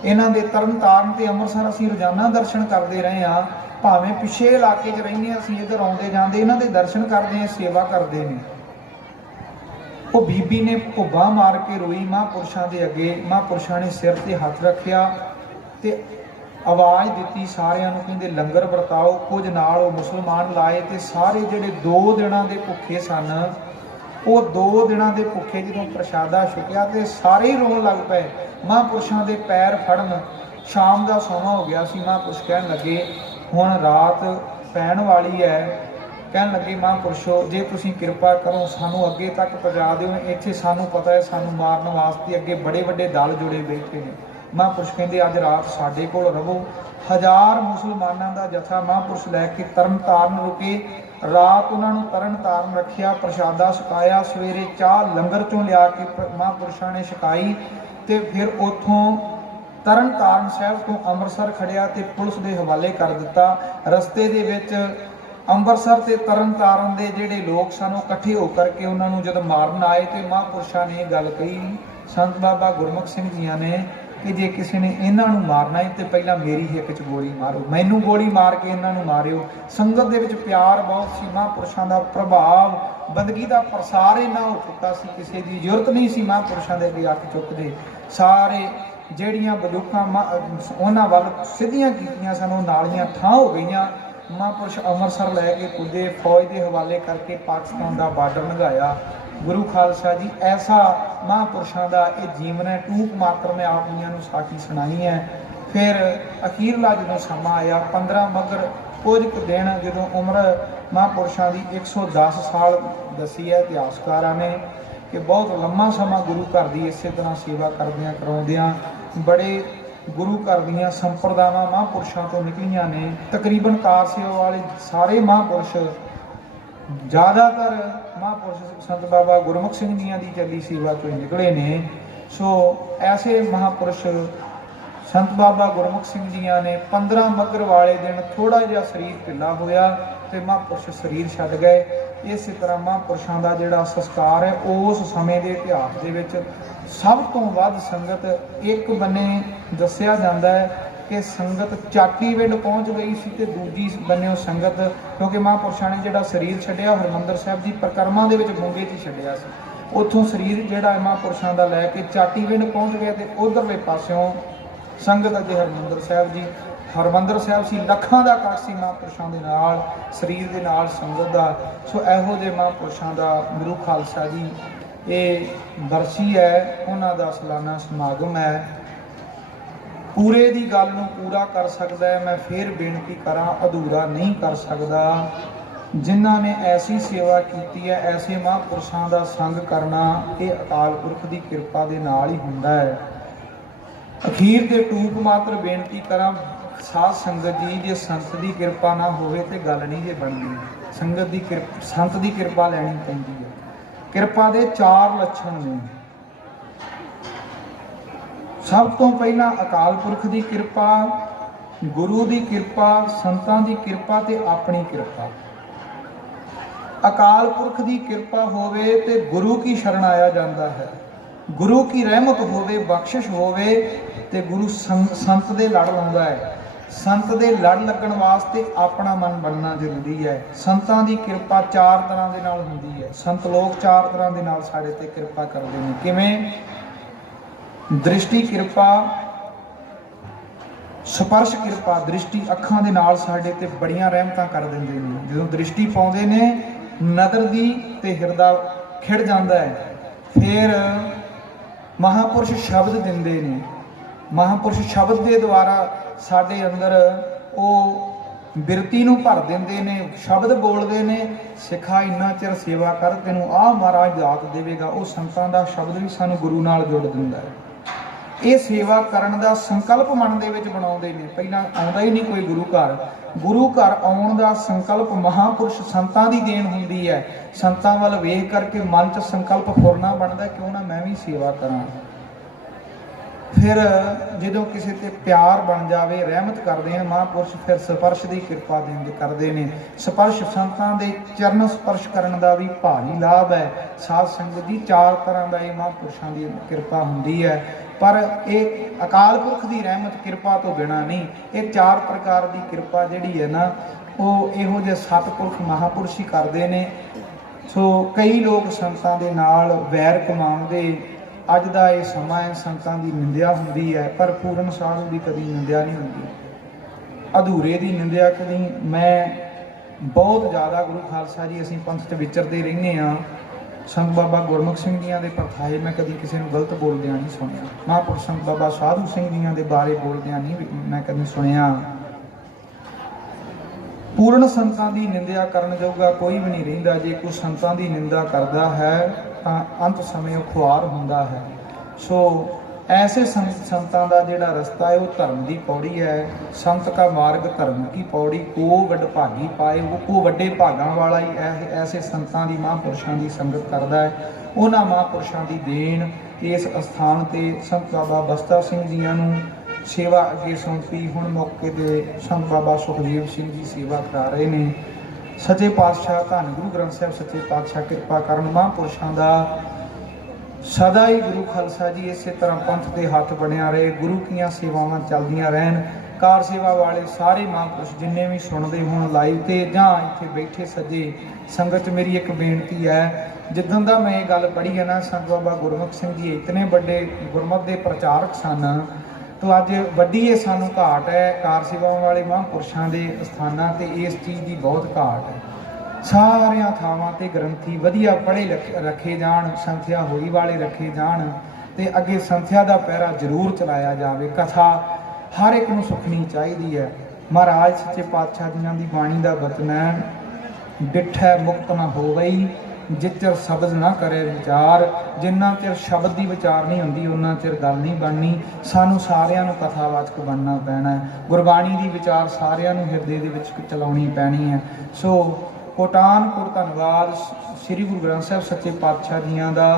ਇਹਨਾਂ ਦੇ ਤਰਨ ਤਾਰਨ ਤੇ ਅੰਮ੍ਰਿਤਸਰ ਅਸੀਂ ਰੋਜ਼ਾਨਾ ਦਰਸ਼ਨ ਕਰਦੇ ਰਹੇ ਹਾਂ, ਭਾਵੇਂ ਪਿੱਛੇ ਇਲਾਕੇ 'ਚ ਰਹਿੰਦੇ, ਅਸੀਂ ਇੱਧਰ ਆਉਂਦੇ ਜਾਂਦੇ, ਇਹਨਾਂ ਦੇ ਦਰਸ਼ਨ ਕਰਦੇ ਹਾਂ, ਸੇਵਾ ਕਰਦੇ ਨੇ। ਉਹ ਬੀਬੀ ਨੇ ਭੁੱਬਾ ਮਾਰ ਕੇ ਰੋਈ ਮਹਾਂਪੁਰਸ਼ਾਂ ਦੇ ਅੱਗੇ। ਮਹਾਂਪੁਰਸ਼ਾਂ ਨੇ ਸਿਰ ਤੇ ਹੱਥ ਰੱਖਿਆ ਤੇ ਆਵਾਜ਼ ਦਿੱਤੀ ਸਾਰਿਆਂ ਨੂੰ, ਕਹਿੰਦੇ ਲੰਗਰ ਵਰਤਾਓ। ਕੁਝ ਨਾਲ ਉਹ ਮੁਸਲਮਾਨ ਲਾਏ, ਤੇ ਸਾਰੇ ਜਿਹੜੇ 2 ਦਿਨਾਂ ਦੇ ਭੁੱਖੇ ਸਨ, ਉਹ 2 ਦਿਨਾਂ ਦੇ ਭੁੱਖੇ ਜਦੋਂ ਪ੍ਰਸ਼ਾਦਾ ਛਕਿਆ ਤੇ ਸਾਰੇ ਹੀ ਰੋਣ ਲੱਗ ਪਏ, ਮਹਾਂਪੁਰਸ਼ਾਂ ਦੇ ਪੈਰ ਫੜਨ। ਸ਼ਾਮ ਦਾ ਸਮਾਂ ਹੋ ਗਿਆ ਸੀ। ਮਹਾਂਪੁਰਸ਼ ਕਹਿਣ ਲੱਗੇ, ਹੁਣ ਰਾਤ ਪੈਣ ਵਾਲੀ ਹੈ। ਕਹਿਣ ਲੱਗੇ, ਮਹਾਂਪੁਰਸ਼ੋ ਜੇ ਤੁਸੀਂ ਕਿਰਪਾ ਕਰੋ ਸਾਨੂੰ ਅੱਗੇ ਤੱਕ ਪਹੁੰਚਾ ਦਿਓ, ਇੱਥੇ ਸਾਨੂੰ ਪਤਾ ਹੈ ਸਾਨੂੰ ਮਾਰਨ ਵਾਸਤੇ ਅੱਗੇ ਬੜੇ ਵੱਡੇ ਦਲ ਜੁੜੇ ਬੈਠੇ ਨੇ। ਮਹਾਂਪੁਰਸ਼ ਕਹਿੰਦੇ, ਅੱਜ ਰਾਤ ਸਾਡੇ ਕੋਲ ਰਹੋ। 1000 ਮੁਸਲਮਾਨਾਂ ਦਾ ਜਥਾ ਮਹਾਂਪੁਰਸ਼ ਲੈ ਕੇ ਤਰਨ ਤਾਰਨ ਰੁਕੇ। ਰਾਤ ਉਹਨਾਂ ਨੂੰ ਤਰਨ ਤਾਰਨ ਰੱਖਿਆ, ਪ੍ਰਸ਼ਾਦਾ ਛਕਾਇਆ। ਸਵੇਰੇ ਚਾਹ ਲੰਗਰ ਚੋਂ ਲਿਆ ਕੇ ਮਹਾਂਪੁਰਸ਼ਾਂ ਨੇ ਛਕਾਈ ਤੇ ਫਿਰ ਉੱਥੋਂ ਤਰਨ ਤਾਰਨ ਸਾਹਿਬ ਤੋਂ ਅੰਮ੍ਰਿਤਸਰ ਖੜਿਆ ਤੇ ਪੁਲਿਸ ਦੇ ਹਵਾਲੇ ਕਰ ਦਿੱਤਾ। ਰਸਤੇ ਦੇ ਵਿੱਚ ਅੰਮ੍ਰਿਤਸਰ ਤੇ ਤਰਨ ਤਾਰਨ ਦੇ ਜਿਹੜੇ ਲੋਕ ਸਨ ਉਹ ਇਕੱਠੇ ਹੋ ਕਰਕੇ ਉਹਨਾਂ ਨੂੰ ਜਦੋਂ ਮਾਰਨ ਆਏ ਤੇ ਮਹਾਂਪੁਰਸ਼ਾਂ ਨੇ ਇਹ ਗੱਲ ਕਹੀ, ਸੰਤ ਬਾਬਾ ਗੁਰਮੁਖ ਸਿੰਘ ਜੀਆਂ ਨੇ, ਕਿ ਜੇ ਕਿਸੇ ਨੇ ਇਹਨਾਂ ਨੂੰ ਮਾਰਨਾ ਹੈ ਤੇ ਪਹਿਲਾਂ ਮੇਰੀ ਹਿੱਕ 'ਚ ਗੋਲੀ ਮਾਰੋ, ਮੈਨੂੰ ਗੋਲੀ ਮਾਰ ਕੇ ਇਹਨਾਂ ਨੂੰ ਮਾਰਿਓ। ਸੰਗਤ ਦੇ ਵਿੱਚ ਪਿਆਰ ਬਹੁਤ ਸੀ, ਮਹਾਂਪੁਰਸ਼ਾਂ ਦਾ ਪ੍ਰਭਾਵ, ਬੰਦਗੀ ਦਾ ਪ੍ਰਸਾਰ ਇੰਨਾ ਹੋ ਚੁੱਕਾ ਸੀ, ਕਿਸੇ ਦੀ ਜ਼ਰੂਰਤ ਨਹੀਂ ਸੀ ਮਹਾਂਪੁਰਸ਼ਾਂ ਦੇ ਅੱਗੇ ਅੱਖ ਚੁੱਕਦੇ। ਸਾਰੇ ਜਿਹੜੀਆਂ ਬੰਦੂਕਾਂ ਉਹਨਾਂ ਵੱਲ ਸਿੱਧੀਆਂ ਕੀਤੀਆਂ ਸਨ ਉਹ ਨਾਲੀਆਂ ਠਾਹ ਹੋ ਗਈਆਂ। ਮਹਾਂਪੁਰਸ਼ ਅੰਮ੍ਰਿਤਸਰ ਲੈ ਕੇ ਪੁੱਜੇ, ਫੌਜ ਦੇ ਹਵਾਲੇ ਕਰਕੇ ਪਾਕਿਸਤਾਨ ਦਾ ਬਾਰਡਰ ਲੰਘਾਇਆ। ਗੁਰੂ ਖਾਲਸਾ ਜੀ, ਐਸਾ ਮਹਾਂਪੁਰਸ਼ਾਂ ਦਾ ਇਹ ਜੀਵਨ ਹੈ। ਟੂਕ ਮਾਤਰ ਮੈਂ ਆਪ ਜੀਆਂ ਨੂੰ ਸਾਖੀ ਸੁਣਾਈ ਹੈ। ਫਿਰ ਅਖੀਰਲਾ ਜਦੋਂ ਸਮਾਂ ਆਇਆ 15 ਮਗਰ ਕੁਝ ਕੁ ਦਿਨ, ਜਦੋਂ ਉਮਰ ਮਹਾਂਪੁਰਸ਼ਾਂ ਦੀ 110 ਸਾਲ ਦੱਸੀ ਹੈ ਇਤਿਹਾਸਕਾਰਾਂ ਨੇ, ਕਿ ਬਹੁਤ ਲੰਮਾ ਸਮਾਂ ਗੁਰੂ ਘਰ ਦੀ ਇਸੇ ਤਰ੍ਹਾਂ ਸੇਵਾ ਕਰਦਿਆਂ ਕਰਾਉਂਦਿਆਂ ਬੜੇ ਗੁਰੂ ਘਰ ਦੀਆਂ ਸੰਪਰਦਾਵਾਂ ਮਹਾਂਪੁਰਸ਼ਾਂ ਤੋਂ ਨਿਕਲੀਆਂ ਨੇ। ਤਕਰੀਬਨ ਕਾਰ ਸੇਵਾ ਵਾਲੇ ਸਾਰੇ ਮਹਾਂਪੁਰਸ਼, ਜ਼ਿਆਦਾਤਰ ਮਹਾਂਪੁਰਸ਼ ਸੰਤ ਬਾਬਾ ਗੁਰਮੁਖ ਸਿੰਘ ਜੀਆਂ ਦੀ ਚੱਲੀ ਸੇਵਾ ਤੋਂ ਨਿਕਲੇ ਨੇ। ਸੋ ਐਸੇ ਮਹਾਂਪੁਰਸ਼ ਸੰਤ ਬਾਬਾ ਗੁਰਮੁਖ ਸਿੰਘ ਜੀਆਂ ਨੇ 15 ਮੱਘਰ ਵਾਲੇ ਦਿਨ ਥੋੜਾ ਜਿਹਾ ਸਰੀਰ ਢਿੱਲਾ ਹੋਇਆ ਤੇ ਮਹਾਂਪੁਰਸ਼ ਸਰੀਰ ਛੱਡ ਗਏ। ਇਸੇ ਤਰ੍ਹਾਂ ਮਹਾਂਪੁਰਸ਼ਾਂ ਦਾ ਜਿਹੜਾ ਸੰਸਕਾਰ ਹੈ ਉਸ ਸਮੇਂ ਦੇ ਇਤਿਹਾਸ ਦੇ ਵਿੱਚ ਸਭ ਤੋਂ ਵੱਧ ਸੰਗਤ, ਇੱਕ ਬੰਨੇ ਦੱਸਿਆ ਜਾਂਦਾ ਹੈ ਕਿ ਸੰਗਤ ਚਾਟੀਵਿੰਡ ਪਹੁੰਚ ਗਈ ਸੀ ਤੇ ਦੂਜੀ ਬੰਨਿਓ ਸੰਗਤ, ਕਿਉਂਕਿ ਮਹਾਂਪੁਰਸ਼ਾਂ ਨੇ ਜਿਹੜਾ ਸਰੀਰ ਛੱਡਿਆ ਹਰਿਮੰਦਰ ਸਾਹਿਬ ਦੀ ਪਰਿਕਰਮਾ ਦੇ ਵਿੱਚ ਗੁੰਗੇ 'ਚ ਛੱਡਿਆ ਸੀ, ਉੱਥੋਂ ਸਰੀਰ ਜਿਹੜਾ ਮਹਾਂਪੁਰਸ਼ਾਂ ਦਾ ਲੈ ਕੇ ਚਾਟੀਵਿੰਡ ਪਹੁੰਚ ਗਿਆ ਤੇ ਉਧਰਲੇ ਪਾਸਿਓਂ ਸੰਗਤ ਅੱਗੇ ਹਰਿਮੰਦਰ ਸਾਹਿਬ ਜੀ। ਹਰਿਮੰਦਰ ਸਾਹਿਬ ਸੀ, ਲੱਖਾਂ ਦਾ ਇਕੱਠ ਸੀ ਮਹਾਂਪੁਰਸ਼ਾਂ ਦੇ ਨਾਲ, ਸਰੀਰ ਦੇ ਨਾਲ ਸੰਗਤ ਦਾ। ਸੋ ਇਹੋ ਜਿਹੇ ਮਹਾਂਪੁਰਸ਼ਾਂ ਦਾ ਗੁਰੂ ਖਾਲਸਾ ਜੀ ਇਹ ਬਰਸੀ ਹੈ, ਉਹਨਾਂ ਦਾ ਸਾਲਾਨਾ ਸਮਾਗਮ ਹੈ। ਪੂਰੇ ਦੀ ਗੱਲ ਨੂੰ ਪੂਰਾ ਕਰ ਸਕਦਾ ਹੈ, ਮੈਂ ਫੇਰ ਬੇਨਤੀ ਕਰਾਂ, ਅਧੂਰਾ ਨਹੀਂ ਕਰ ਸਕਦਾ। ਜਿਨ੍ਹਾਂ ਨੇ ਐਸੀ ਸੇਵਾ ਕੀਤੀ ਹੈ, ਐਸੇ ਮਹਾਂਪੁਰਸ਼ਾਂ ਦਾ ਸੰਗ ਕਰਨਾ, ਇਹ ਅਕਾਲ ਪੁਰਖ ਦੀ ਕਿਰਪਾ ਦੇ ਨਾਲ ਹੀ ਹੁੰਦਾ ਹੈ। ਅਖੀਰ ਤੇ ਟੂਕ ਮਾਤਰ ਬੇਨਤੀ ਕਰਾਂ, ਸਾਧ ਸੰਗਤ ਜੀ, ਜੇ ਸੰਤ ਦੀ ਕਿਰਪਾ ਨਾ ਹੋਵੇ ਤੇ ਗੱਲ ਨਹੀਂ ਜੇ ਬਣਦੀ। ਸੰਗਤ ਦੀ ਸੰਤ ਦੀ ਕਿਰਪਾ ਲੈਣੀ ਪੈਂਦੀ ਹੈ। ਕਿਰਪਾ ਦੇ 4 ਲੱਛਣ ਨੇ। ਸਭ ਤੋਂ ਪਹਿਲਾਂ ਅਕਾਲ ਪੁਰਖ ਦੀ ਕਿਰਪਾ, ਗੁਰੂ ਦੀ ਕਿਰਪਾ, ਸੰਤਾਂ ਦੀ ਕਿਰਪਾ ਤੇ ਆਪਣੀ ਕਿਰਪਾ। ਅਕਾਲ ਪੁਰਖ ਦੀ ਕਿਰਪਾ ਹੋਵੇ ਤੇ ਗੁਰੂ ਕੀ ਸ਼ਰਨ ਆਇਆ ਜਾਂਦਾ ਹੈ। ਗੁਰੂ ਕੀ ਰਹਿਮਤ ਹੋਵੇ, ਬਖਸ਼ਿਸ਼ ਹੋਵੇ ਤੇ ਗੁਰੂ ਸੰਤ ਦੇ ਲੜ ਲਾਉਂਦਾ ਹੈ। ਸੰਤ ਦੇ ਲੜ ਲੱਗਣ ਵਾਸਤੇ ਆਪਣਾ ਮਨ ਬਣਨਾ ਜ਼ਰੂਰੀ ਹੈ। ਸੰਤਾਂ ਦੀ ਕਿਰਪਾ 4 ਤਰ੍ਹਾਂ ਦੇ ਨਾਲ ਹੁੰਦੀ ਹੈ। ਸੰਤ ਲੋਕ 4 ਤਰ੍ਹਾਂ ਦੇ ਨਾਲ ਸਾਡੇ ਤੇ ਕਿਰਪਾ ਕਰਦੇ ਨੇ। ਕਿਵੇਂ? ਦ੍ਰਿਸ਼ਟੀ ਕਿਰਪਾ, ਸਪਰਸ਼ ਕਿਰਪਾ। ਦ੍ਰਿਸ਼ਟੀ ਅੱਖਾਂ ਦੇ ਨਾਲ ਸਾਡੇ ਤੇ ਬੜੀਆਂ ਰਹਿਮਤਾਂ ਕਰ ਦਿੰਦੇ ਨੇ। ਜਦੋਂ ਦ੍ਰਿਸ਼ਟੀ ਪਾਉਂਦੇ ਨੇ ਨਦਰ ਦੀ ਤੇ ਹਿਰਦਾ ਖਿੜ ਜਾਂਦਾ ਹੈ। ਫਿਰ ਮਹਾਂਪੁਰਸ਼ ਸ਼ਬਦ ਦਿੰਦੇ ਨੇ। ਮਹਾਂਪੁਰਸ਼ ਸ਼ਬਦ ਦੇ ਦੁਆਰਾ ਸਾਡੇ ਅੰਦਰ ਉਹ ਬਿਰਤੀ ਨੂੰ ਭਰ ਦਿੰਦੇ ਨੇ। ਸ਼ਬਦ ਬੋਲਦੇ ਨੇ, ਸਿੱਖਾ ਇੰਨਾ ਚਿਰ ਸੇਵਾ ਕਰ, ਤੈਨੂੰ ਆਹ ਮਹਾਰਾਜ ਦਾਤ ਦੇਵੇਗਾ। ਉਹ ਸੰਤਾਂ ਦਾ ਸ਼ਬਦ ਵੀ ਸਾਨੂੰ ਗੁਰੂ ਨਾਲ ਜੋੜ ਦਿੰਦਾ ਹੈ। ਇਹ ਸੇਵਾ ਕਰਨ ਦਾ ਸੰਕਲਪ ਮਨ ਦੇ ਵਿੱਚ ਬਣਾਉਂਦੇ ਨੇ। ਪਹਿਲਾਂ ਆਉਂਦਾ ਹੀ ਨਹੀਂ ਕੋਈ ਗੁਰੂ ਘਰ। ਗੁਰੂ ਘਰ ਆਉਣ ਦਾ ਸੰਕਲਪ ਮਹਾਂਪੁਰਸ਼ ਸੰਤਾਂ ਦੀ ਦੇਣ ਹੁੰਦੀ ਹੈ। ਸੰਤਾਂ ਵੱਲ ਵੇਖ ਕਰਕੇ ਮਨ 'ਚ ਸੰਕਲਪ ਫੁਰਨਾ ਬਣਦਾ, ਕਿਉਂ ਨਾ ਮੈਂ ਵੀ ਸੇਵਾ ਕਰਾਂ। ਫਿਰ ਜਦੋਂ ਕਿਸੇ ਤੇ ਪਿਆਰ ਬਣ ਜਾਵੇ, ਰਹਿਮਤ ਕਰਦੇ ਆ ਮਹਾਂਪੁਰਸ਼, ਫਿਰ ਸਪਰਸ਼ ਦੀ ਕਿਰਪਾ ਕਰਦੇ ਨੇ। ਸਪਰਸ਼ ਸੰਤਾਂ ਦੇ ਚਰਨ ਸਪਰਸ਼ ਕਰਨ ਦਾ ਵੀ ਭਾਰੀ ਲਾਭ ਹੈ। ਸਾਧ ਸੰਗਤ ਦੀ 4 ਤਰ੍ਹਾਂ ਦਾ ਇਹ ਮਹਾਂਪੁਰਸ਼ਾਂ ਦੀ ਕਿਰਪਾ ਹੁੰਦੀ ਹੈ। ਪਰ ਇਹ ਅਕਾਲ ਪੁਰਖ ਦੀ ਰਹਿਮਤ ਕਿਰਪਾ ਤੋਂ ਬਿਨਾਂ ਨਹੀਂ। ਇਹ 4 ਪ੍ਰਕਾਰ ਦੀ ਕਿਰਪਾ ਜਿਹੜੀ ਹੈ ਨਾ, ਉਹ ਇਹੋ ਜਿਹੇ ਸਤਿਪੁਰਖ ਮਹਾਂਪੁਰਸ਼ ਹੀ ਕਰਦੇ ਨੇ। ਸੋ ਕਈ ਲੋਕ ਸੰਤਾਂ ਦੇ ਨਾਲ ਵੈਰ ਕਮਾਉਂਦੇ। ਅੱਜ ਦਾ ਇਹ ਸਮਾਂ ਹੈ, ਸੰਤਾਂ ਦੀ ਨਿੰਦਿਆ ਹੁੰਦੀ ਹੈ, ਪਰ ਪੂਰਨ ਸਾਧੂ ਦੀ ਕਦੀ ਨਿੰਦਿਆ ਨਹੀਂ ਹੁੰਦੀ। ਅਧੂਰੇ ਦੀ ਨਿੰਦਿਆ ਕਦੀ। ਮੈਂ ਬਹੁਤ ਜ਼ਿਆਦਾ ਗੁਰੂ ਖਾਲਸਾ ਜੀ, ਅਸੀਂ ਪੰਥ 'ਚ ਵਿਚਰਦੇ ਰਹਿੰਦੇ ਹਾਂ। ਸੰਤ ਬਾਬਾ ਗੁਰਮੁਖ ਸਿੰਘ ਜੀਆਂ ਦੇ ਪਰਥਾਏ ਮੈਂ ਕਦੀ ਕਿਸੇ ਨੂੰ ਗਲਤ ਬੋਲਦਿਆਂ ਨਹੀਂ ਸੁਣਿਆ। ਮਹਾਂਪੁਰਸ਼ ਸੰਤ ਬਾਬਾ ਸਾਧੂ ਸਿੰਘ ਜੀਆਂ ਦੇ ਬਾਰੇ ਬੋਲਦਿਆਂ ਨਹੀਂ ਮੈਂ ਕਦੀ ਸੁਣਿਆ। ਪੂਰਨ ਸੰਤਾਂ ਦੀ ਨਿੰਦਿਆ ਕਰਨ ਜੋਗਾ ਕੋਈ ਵੀ ਨਹੀਂ ਰਹਿੰਦਾ। ਜੇ ਕੋਈ ਸੰਤਾਂ ਦੀ ਨਿੰਦਾ ਕਰਦਾ ਹੈ ਤਾਂ ਅੰਤ ਸਮੇਂ ਉਹ ਖੁਆਰ ਹੁੰਦਾ ਹੈ। ਸੋ ऐसे संतां का जिहड़ा रस्ता है वो धर्म की पौड़ी है। संत का मार्ग धर्म की पौड़ी, को वड भागी पाए, वो को वड्डे भागां वाला ही ऐसे संतां की महापुरुषों की संगत करता है। उन्हां महापुरुषों की देन इस अस्थान ते संत बाबा बस्ता सिंह जियां नूं सेवा अगे सौंपी। हुण मौके ते संत बाबा सुखदेव सिंह जी सेवा करा रहे ने। सच्चे पातशाह धन गुरु ग्रंथ साहिब सच्चे पातशाह किरपा करन। महापुरुषों का सदा ही गुरु खालसा जी इस तरह पंथ के हथ बनिया रहे, गुरु की सेवावां चलदियां रहन। कार सेवा वाले सारे महापुरुष जिन्ने भी सुनते होण लाइव ते जां इत्थे बैठे सज्जे संगत, मेरी एक बेनती है, जिद्दन दा मैं ये गल पढ़ी है ना, संत बाबा गुरमुख सिंह जी इतने बड़े गुरमत के प्रचारक सन, तो अज वड्डी ये सानू घाट है। कार सेवा वाले महापुरुषों के अस्थानां ते इस चीज़ की बहुत घाट है। सारिया थावां ते ग्रंथी वधिया पढ़े रखे जाण, संथ्या होई वाले रखे जाण ते अगे संथ्या का पहरा जरूर चलाया जाए। कथा हर एक नूं सुखनी चाहिदी है। महाराज सच्चे पातशाह जिन्हां दी बाणी दा वचन है, डिठै मुक्त न होवई जिचर शब्द ना करे विचार। जिन्ना चिर शब्द की विचार नहीं होंदी उन्ना चिर गल नहीं बननी। सानू सारियां नूं कथावाचक बनना पैना है। गुरबाणी की विचार सारियां नूं हिरदे दे विच चलाउणी पैनी है। सो कोटान कोट धन्नवाद श्री गुरु ग्रंथ साहिब सच्चे पातशाह जियां दा,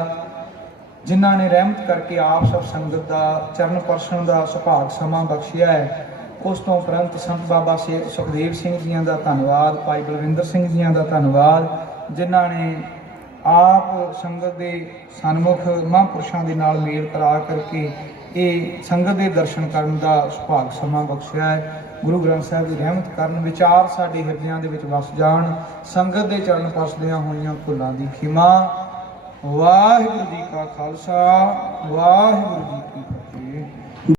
जिन्हां ने रहमत करके आप सब संगत का चरण परसन का सुभाग समा बख्शिया है। उस तो उपरंत संत बाबा सुखदेव सिंह जियां दा धन्नवाद, भाई बलविंदर सिंह जियां दा धन्नवाद, जिन्हां ने आप संगत के सन्मुख महापुरुषों के नाल मेल करा करके ये संगत के दर्शन करने का सुभाग समा बख्शिया है। गुरु ग्रंथ साहिब की रहमत करन, विचार साडे हिरदियां दे विच वस जाण, संगत के चरण पसदियां होईयां भुलां दी खिमा। वाहिगुरू जी का खालसा, वाहिगुरू जी